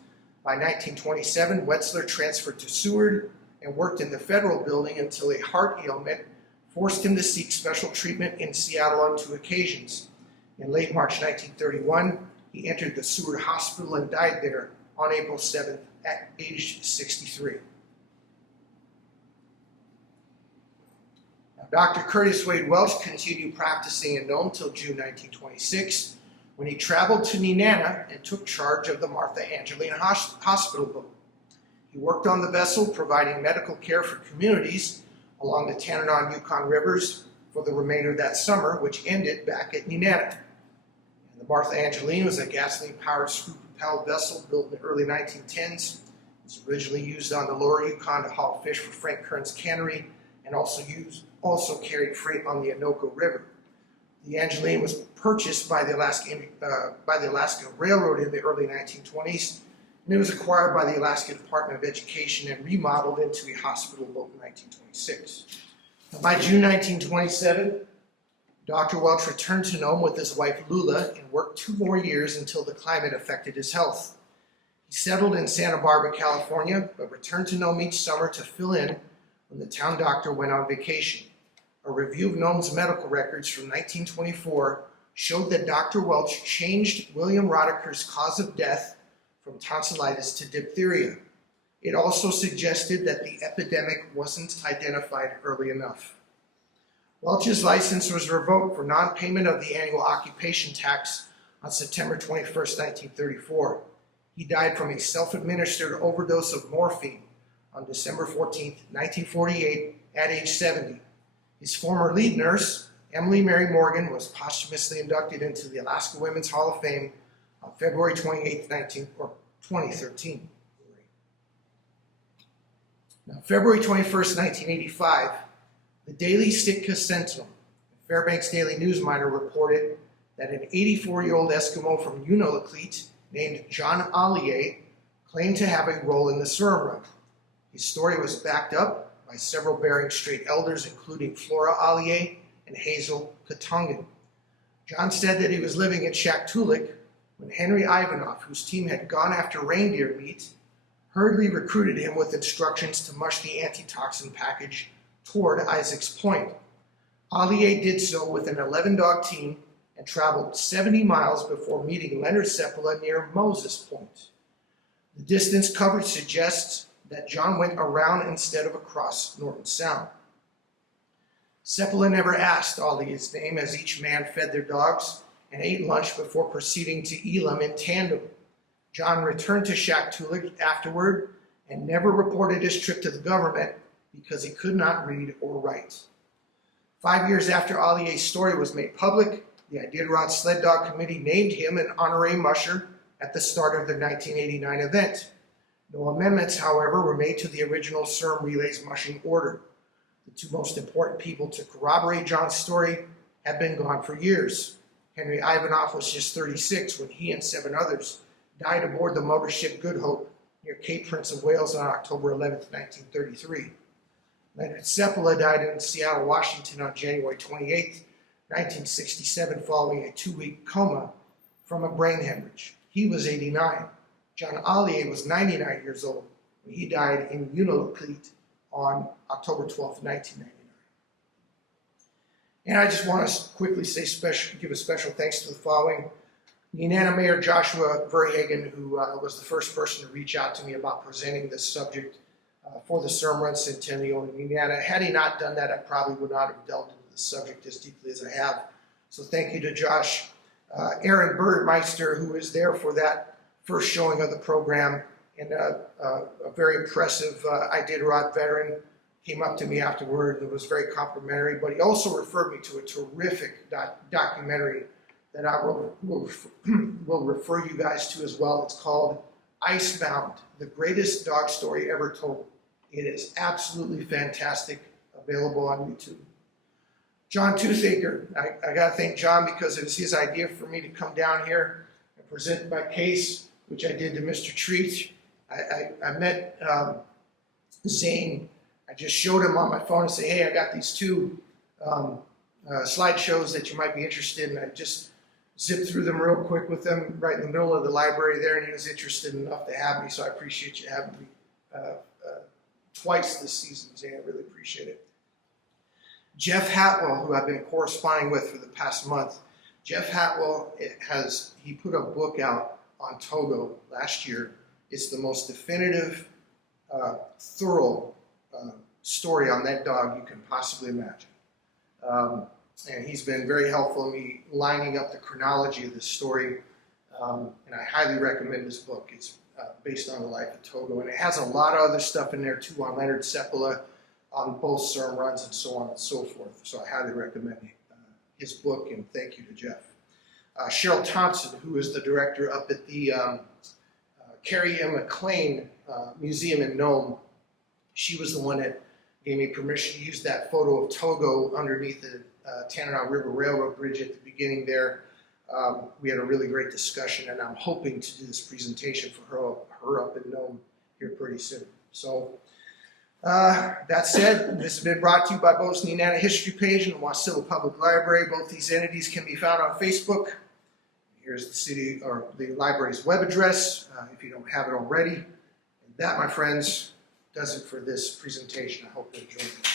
By 1927, Wetzler transferred to Seward and worked in the federal building until a heart ailment forced him to seek special treatment in Seattle on 2 occasions. In late March 1931, he entered the Seward Hospital and died there on April 7th at age 63. Now, Dr. Curtis Wade Welch continued practicing in Nome until June 1926, when he traveled to Nenana and took charge of the Martha Angeline Hospital boat. He worked on the vessel, providing medical care for communities along the Tanana Yukon rivers for the remainder of that summer, which ended back at Nenana. The Martha Angeline was a gasoline-powered screw-propelled vessel built in the early 1910s. It was originally used on the lower Yukon to haul fish for Frank Kern's cannery and also carried freight on the Anoka River. The Angeline was purchased by the Alaska Railroad in the early 1920s, and it was acquired by the Alaska Department of Education and remodeled into a hospital boat in 1926. By June 1927, Dr. Welch returned to Nome with his wife Lula and worked 2 more years until the climate affected his health. He settled in Santa Barbara, California, but returned to Nome each summer to fill in when the town doctor went on vacation. A review of Nome's medical records from 1924 showed that Dr. Welch changed William Roddiker's cause of death from tonsillitis to diphtheria. It also suggested that the epidemic wasn't identified early enough. Welch's license was revoked for non-payment of the annual occupation tax on September 21, 1934. He died from a self-administered overdose of morphine on December 14, 1948, at age 70. His former lead nurse, Emily Mary Morgan, was posthumously inducted into the Alaska Women's Hall of Fame on February 28, 2013. Now, February 21, 1985, the Daily Sitka Sentinel, a Fairbanks Daily Newsminer, reported that an 84-year-old Eskimo from Unalakleet named John Allier claimed to have a role in the Serum Run. His story was backed up by several Bering Strait elders, including Flora Allier and Hazel Katongan. John said that he was living in Shaktoolik when Henry Ivanov, whose team had gone after reindeer meat, hurriedly recruited him with instructions to mush the antitoxin package toward Isaac's Point. Allier did so with an 11-dog team and traveled 70 miles before meeting Leonard Seppala near Moses Point. The distance covered suggests that John went around instead of across Norton Sound. Seppala never asked Allier's name as each man fed their dogs and ate lunch before proceeding to Elam in tandem. John returned to Shaktoolik afterward and never reported his trip to the government because he could not read or write. 5 years after Allier's story was made public, the Iditarod Sled Dog Committee named him an honorary musher at the start of the 1989 event. No amendments, however, were made to the original Serum Relays mushing order. The two most important people to corroborate John's story have been gone for years. Henry Ivanov was just 36 when he and 7 others died aboard the motor ship Good Hope near Cape Prince of Wales on October 11, 1933. Leonard Seppala died in Seattle, Washington on January 28, 1967, following a 2-week coma from a brain hemorrhage. He was 89. John Allier was 99 years old when he died in Unalakleet on October 12, 1999. And I just want to quickly give a special thanks to the following. Nenana Mayor Joshua Verhagen, who was the first person to reach out to me about presenting this subject for the Serum Run Centennial in Nenana. Had he not done that, I probably would not have delved into the subject as deeply as I have. So thank you to Josh. Aaron Birdmeister, who was there for that first showing of the program, and a very impressive Iditarod veteran, came up to me afterward and was very complimentary, but he also referred me to a terrific documentary that I will refer you guys to as well. It's called Icebound, the greatest dog story ever told. It is absolutely fantastic, available on YouTube. John Toothaker, I gotta thank John because it was his idea for me to come down here and present my case, which I did to Mr. Treat. I met Zane. I just showed him on my phone and said, hey, I got these 2 slideshows that you might be interested in. I just zipped through them real quick with him right in the middle of the library there, and he was interested enough to have me, so I appreciate you having me twice this season, Zane. I really appreciate it. Jeff Hatwell, who I've been corresponding with for the past month. Jeff Hatwell, he put a book out on Togo last year. It's the most definitive, thorough story on that dog you can possibly imagine. And he's been very helpful in me lining up the chronology of this story. And I highly recommend this book. It's based on the life of Togo. And it has a lot of other stuff in there too on Leonard Seppala, on both Serum Runs and so on and so forth. So I highly recommend his book, and thank you to Jeff. Cheryl Thompson, who is the director up at the Carrie M. McLean Museum in Nome, she was the one that gave me permission to use that photo of Togo underneath the Tanana River Railroad Bridge at the beginning there. We had a really great discussion, and I'm hoping to do this presentation for her up in Nome here pretty soon. So that said, this has been brought to you by both Nenana History page and the Wasilla Public Library. Both these entities can be found on Facebook. Here's the city or the library's web address if you don't have it already. And that, my friends, does it for this presentation. I hope you enjoyed it.